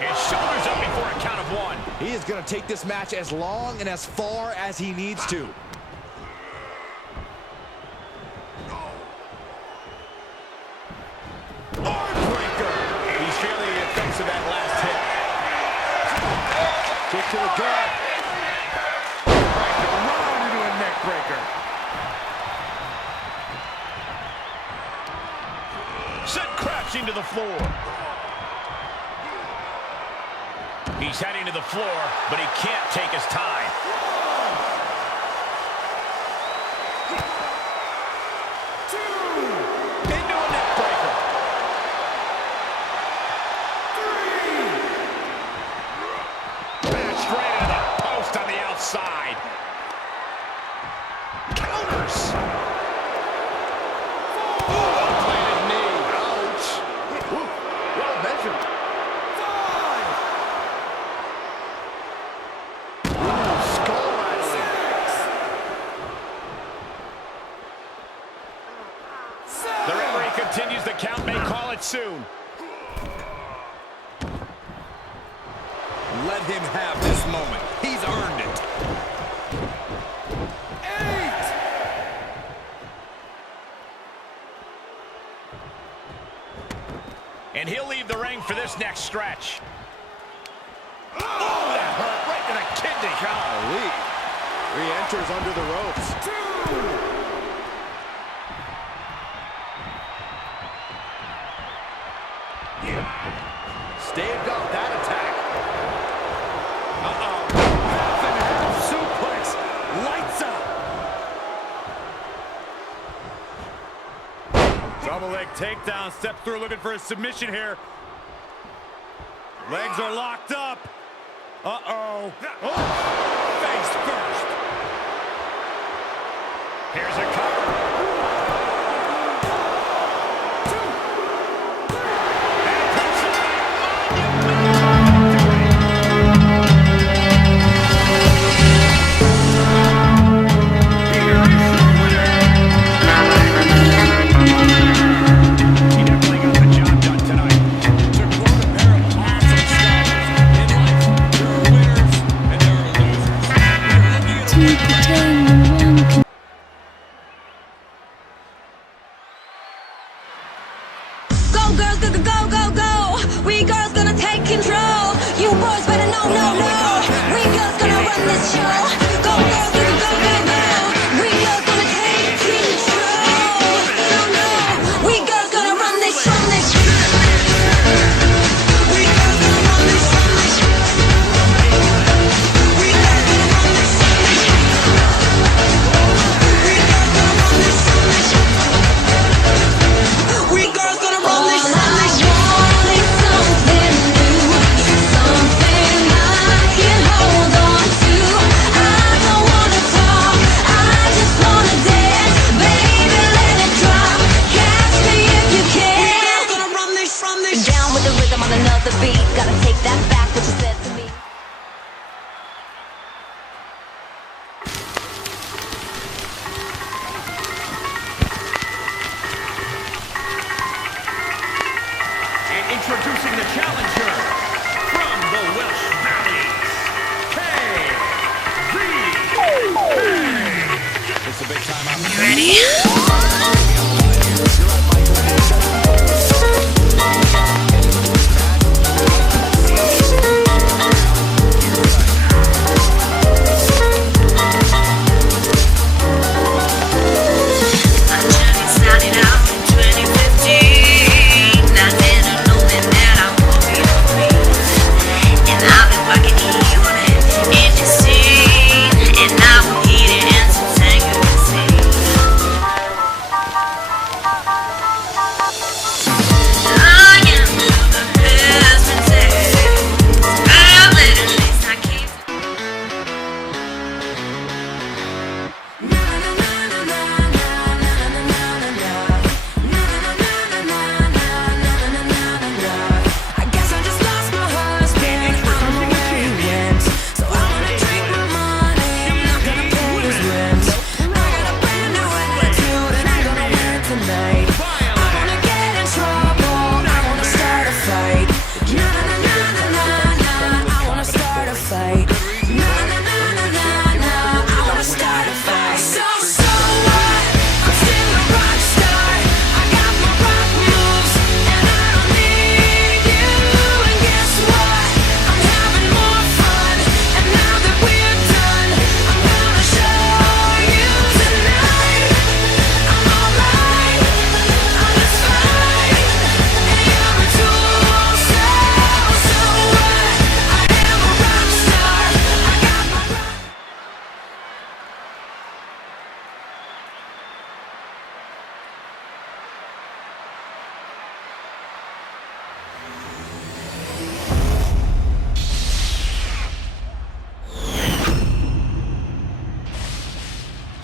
His shoulders up before a count of one. He is going to take this match as long and as far as he needs to. Armbreaker. He's feeling the effects of that last hit. Kick to the gut. Round into a neck breaker. Sent crashing to the floor. He's heading to the floor, but he can't take his time. Into a neck breaker. Straight into the post on the outside. Counters. Planted knee. Ouch. Ooh, well measured. Skull rattling. The referee continues the count, may call it soon. Let him have this moment. He's earned it. 8. And he'll leave the ring for this next stretch. Oh, that hurt right to the kidney. Golly. Re-enters under the ropes. Staved off that attack. Uh-oh. Half and half suplex. Lights out. Double leg takedown. Step through looking for a submission here. Legs are locked up. Uh-oh. Oh. Face first. Here's a cover. Go, girls, go, go, go, go, go. We girls gonna take control. You boys better know, no, no. We girls gonna run this show. Go, girls, go, go, go, go, go. We girls gonna take control. No, no. We girls gonna run this show. We girls gonna run this show. We girls gonna run this show. We girls gonna run this show. We girls gonna run this show. Something new, something I can hold on to. I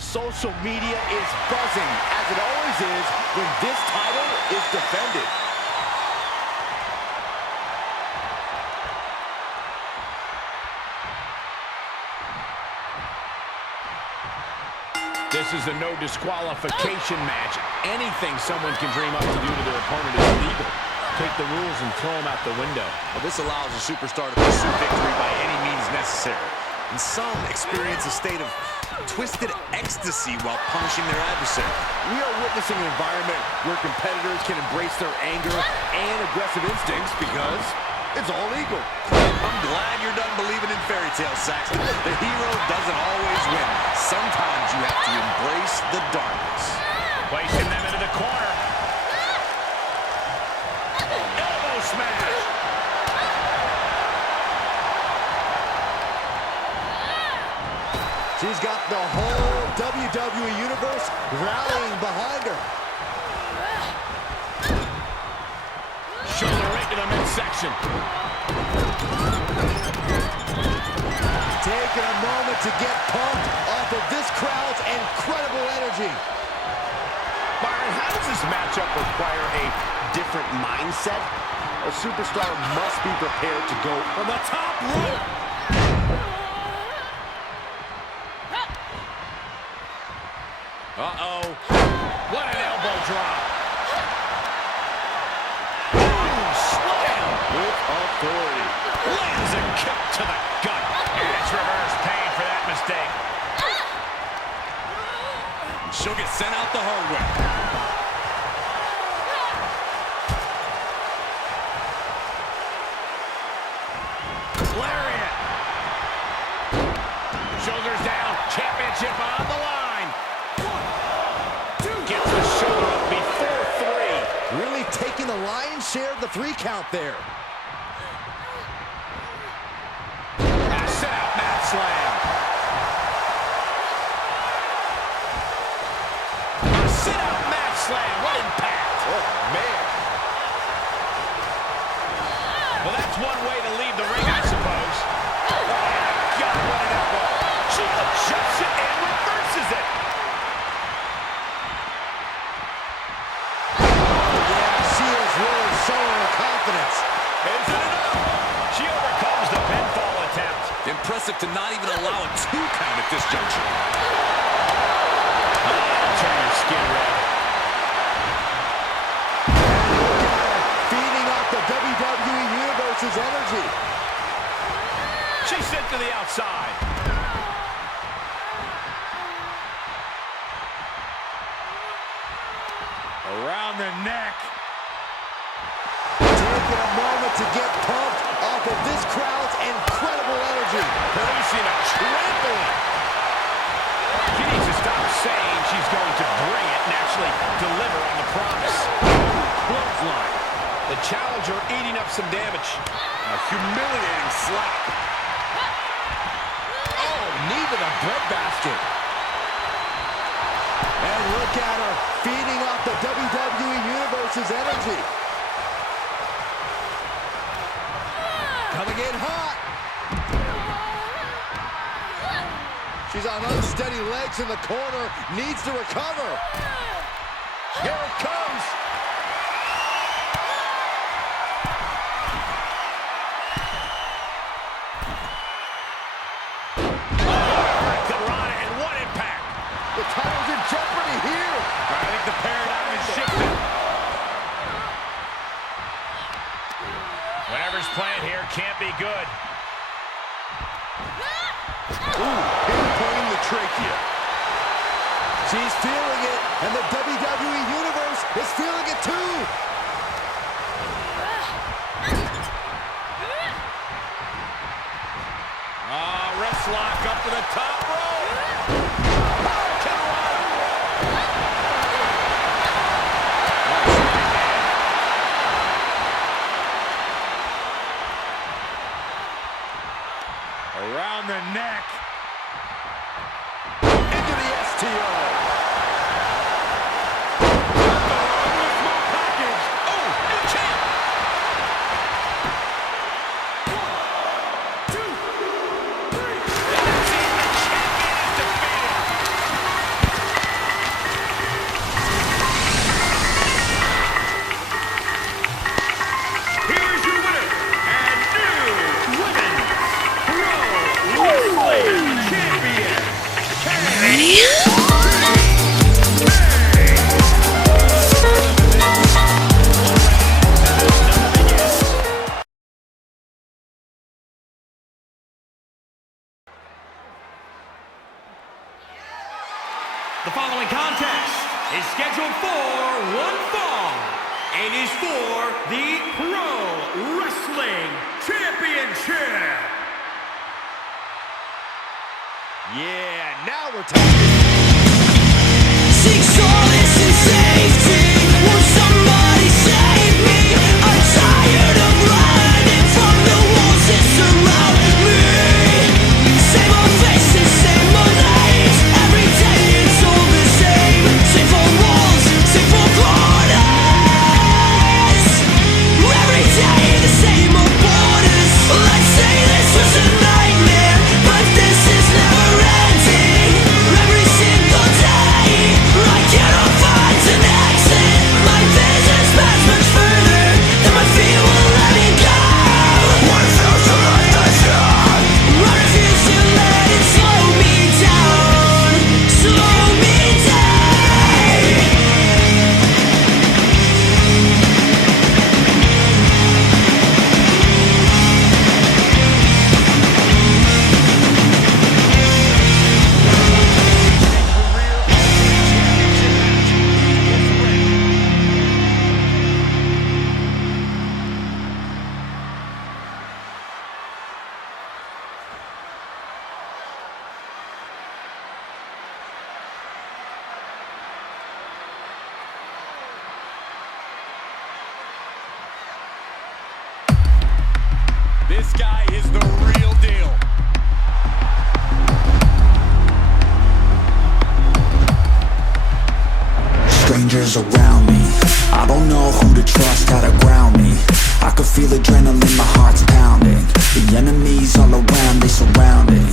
Social media is buzzing, as it always is when this title is defended. This is a no disqualification match. Anything someone can dream up to do to their opponent is legal. Take the rules and throw them out the window. Well, this allows a superstar to pursue victory by any means necessary. And some experience a state of twisted ecstasy while punishing their adversary. We are witnessing an environment where competitors can embrace their anger and aggressive instincts because it's all legal. I'm glad you're done believing in fairy tales, Saxton. The hero doesn't always win. Sometimes you have to embrace the darkness. Placing them into the corner. Elbow smash. She's got the whole WWE Universe rallying behind her. Shoulder right to the midsection. Taking a moment to get pumped off of this crowd's incredible energy. Byron, how does this matchup require a different mindset? A superstar must be prepared to go From the top rope. Uh-oh. What an elbow drop. Boom, slam. with authority. Lands a kick to the gut. And it's reverse pain for that mistake. She'll get sent out the hard way. Lariat. Shoulders down. Championship on the line. 1, 2. Gets the shoulder up before 3. Really taking the lion's share of the 3 count there. Sit out mat slam. Sit out mat slam. What impact. Oh, man. Well, that's one way to leave the ring, I suppose. Oh, God, what an elbow. She adjusts it and reverses it. Yeah, she is really showing her confidence. Is it enough? She overcomes the pinfall attempt. Impressive to not even allow a 2 count at this juncture. Turn your skin red. Feeding off the WWE Universe's energy. She's sent to the outside. Around the neck. Taking a moment to get pumped off of this crowd's incredible energy. Placing a trampoline. She needs to stop saying she's going to bring it and actually deliver on the promise. Clothesline. The challenger eating up some damage. A humiliating slap. Oh, knee to the breadbasket. And look at her, feeding off the WWE Universe's energy. Coming in hot. She's on unsteady legs in the corner, needs to recover. Here it comes. And what impact. The title's in jeopardy here. I think the paradigm is shifting. Whatever's playing here can't be good. Ooh, pinpointing the trachea. She's feeling it, and the WWE Universe is feeling it too. Wrist lock up to the top rope. Around the neck. Into the STO. Small package. Oh, new champ. 1, 2, 3. That's it. The champion is defeated. Here's your winner and new women's Pro Wrestling Champion, Kenny. The following contest is scheduled for one fall and is for the Pro Wrestling Championship. Yeah, now we're talking. Seek solace in safety. Won't somebody save me? I'm tired of running from the walls that surround me. Same old faces, same old names. Every day it's all the same. Same old walls, same old corners. Every day the same old borders. Let's say this was a nightmare, but this is never ending. Every single day I cannot find an exit. My vision's past much further than my feet will let me go. I refuse to let this down. I refuse to let it slow me down. Slow me down. This guy is the real deal. Strangers around me, I don't know who to trust, how to ground me. I can feel adrenaline, my heart's pounding. The enemies all around, they surrounding.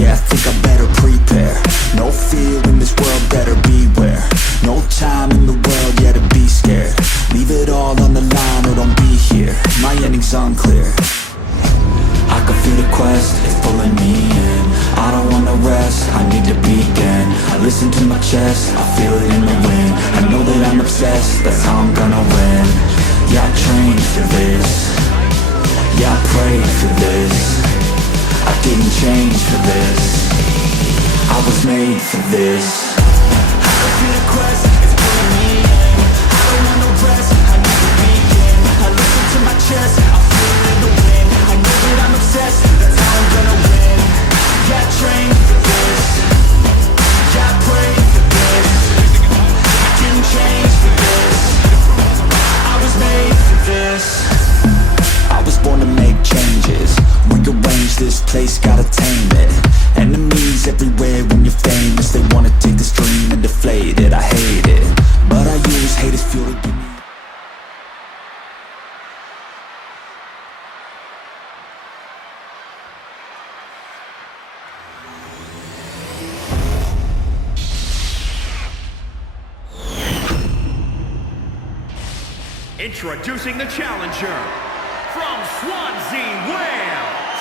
Yeah, I think I better prepare. No fear in this world, better beware. No time in the world, yeah, to be scared. Leave it all on the line or don't be here. My ending's unclear. I can feel the quest, it's pulling me in. I don't wanna rest, I need to begin. I listen to my chest, I feel it in the wind. I know that I'm obsessed, that's how I'm gonna win. Yeah, I trained for this. Yeah, I prayed for this. I didn't change for this. I was made for this. I can feel the quest, it's pulling me in. Introducing the challenger from Swansea, Wales,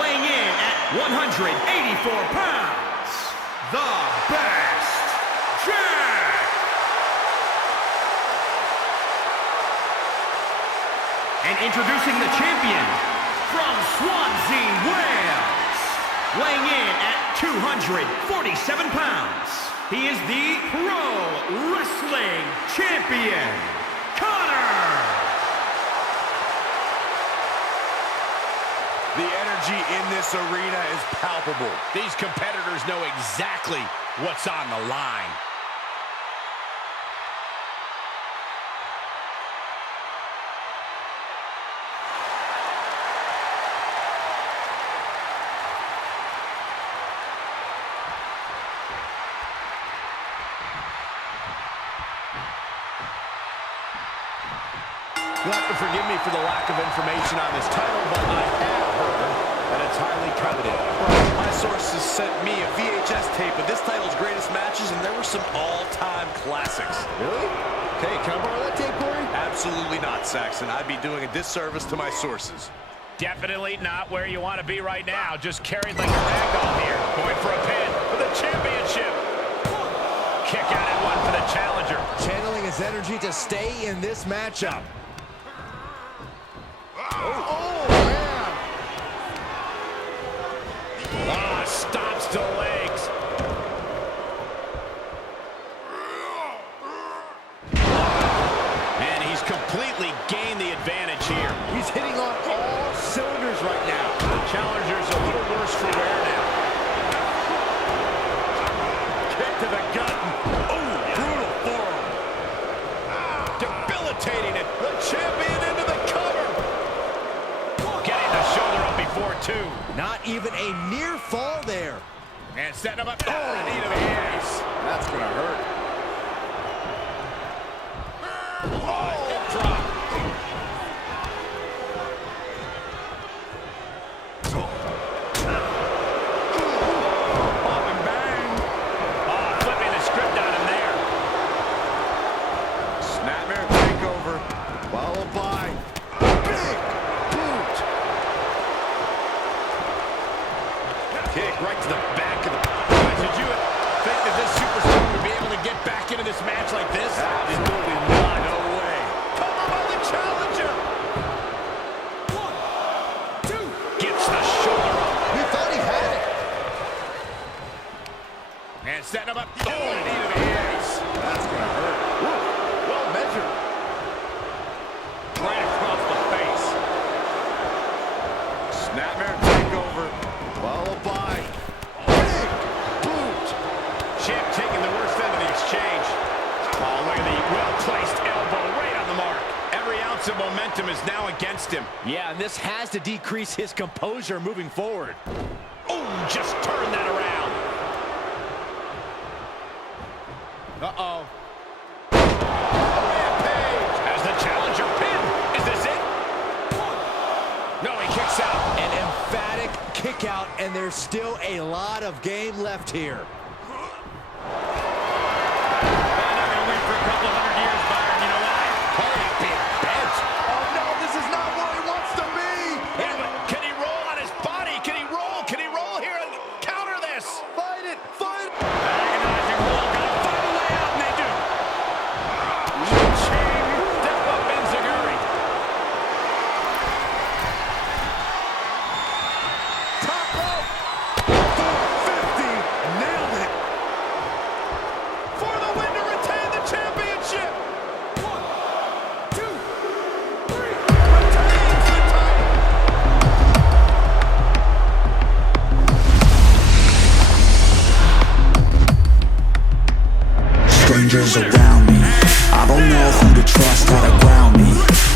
weighing in at 184 pounds, the best, Jack. And introducing the champion from Swansea, Wales, weighing in at 247 pounds, he is the Pro Wrestling Champion, Connor. The energy in this arena is palpable. These competitors know exactly what's on the line. You'll have to forgive me for the lack of information on this title, but I have heard that it's highly coveted. My sources sent me a VHS tape of this title's greatest matches, and there were some all-time classics. Really? Okay, can I borrow that tape, Corey? Absolutely not, Saxon. I'd be doing a disservice to my sources. Definitely not where you want to be right now. Just carried like a ragdoll here. Going for a pin for the championship. Kick out at one for the challenger. Channeling his energy to stay in this matchup. Stops to legs. And he's completely gained the advantage here. He's hitting on all cylinders right now. The challenger's a little worse for wear now. Kick to the gut. Oh, brutal forearm. Debilitating it. The champion into the cover. Getting the shoulder up before two. Not even a near fall there. And setting him up. Oh, the knee to the ace. That's going to hurt. Oh, hip drop. Pop and bang. Oh, flipping the script on him there. Snapmare takeover. Followed by big boot. Kick right to the back of the... Did you think that this superstar would be able to get back into this match like this? Absolutely not. No way. Cover by the challenger. 1, 2. Gets the shoulder up. We thought he had it. And setting him up. Oh, the knee to the ace. That's going to hurt. Ooh, well measured. Right across the face. Snapmare takeover. Followed by big boot. Champ taking the worst end of the exchange. Oh, look at the well-placed elbow right on the mark. Every ounce of momentum is now against him. Yeah, and this has to decrease his composure moving forward. Oh, just turn that around. Uh-oh. Rampage as the challenger pin. Is this it? No, he kicks out. An emphatic kick out, and there's still a lot of game left here. They're not going to win for a couple of 100 years, Byron. You know why? Hurry up, being bent. Oh, no, this is not where he wants to be. Yeah, but can he roll on his body? Can he roll? Can he roll here and counter this? Fight it. Fight it. Agonizing roll. Gotta find a way out, and they do. Step up, Enziguri. Top rope. 450. Nailed it. For the win to retain the championship. 1, 2, 3. Retains the title. Strangers around me, I don't know who to trust, how to ground me.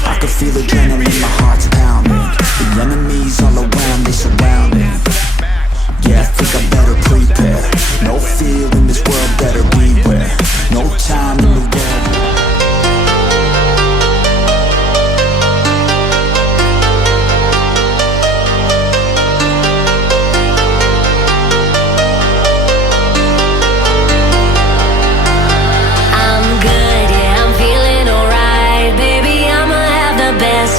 I can feel adrenaline, my heart's pounding. The enemies all around, they surround me. Yeah, I think I better prepare. No fear in this world, better beware. No time in the world. I'm good, yeah, I'm feeling alright, baby, I'm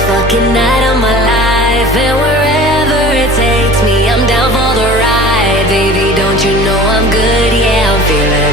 fucking night of my life, and wherever it takes me, I'm down for the ride. Baby, don't you know I'm good? Yeah, I'm feeling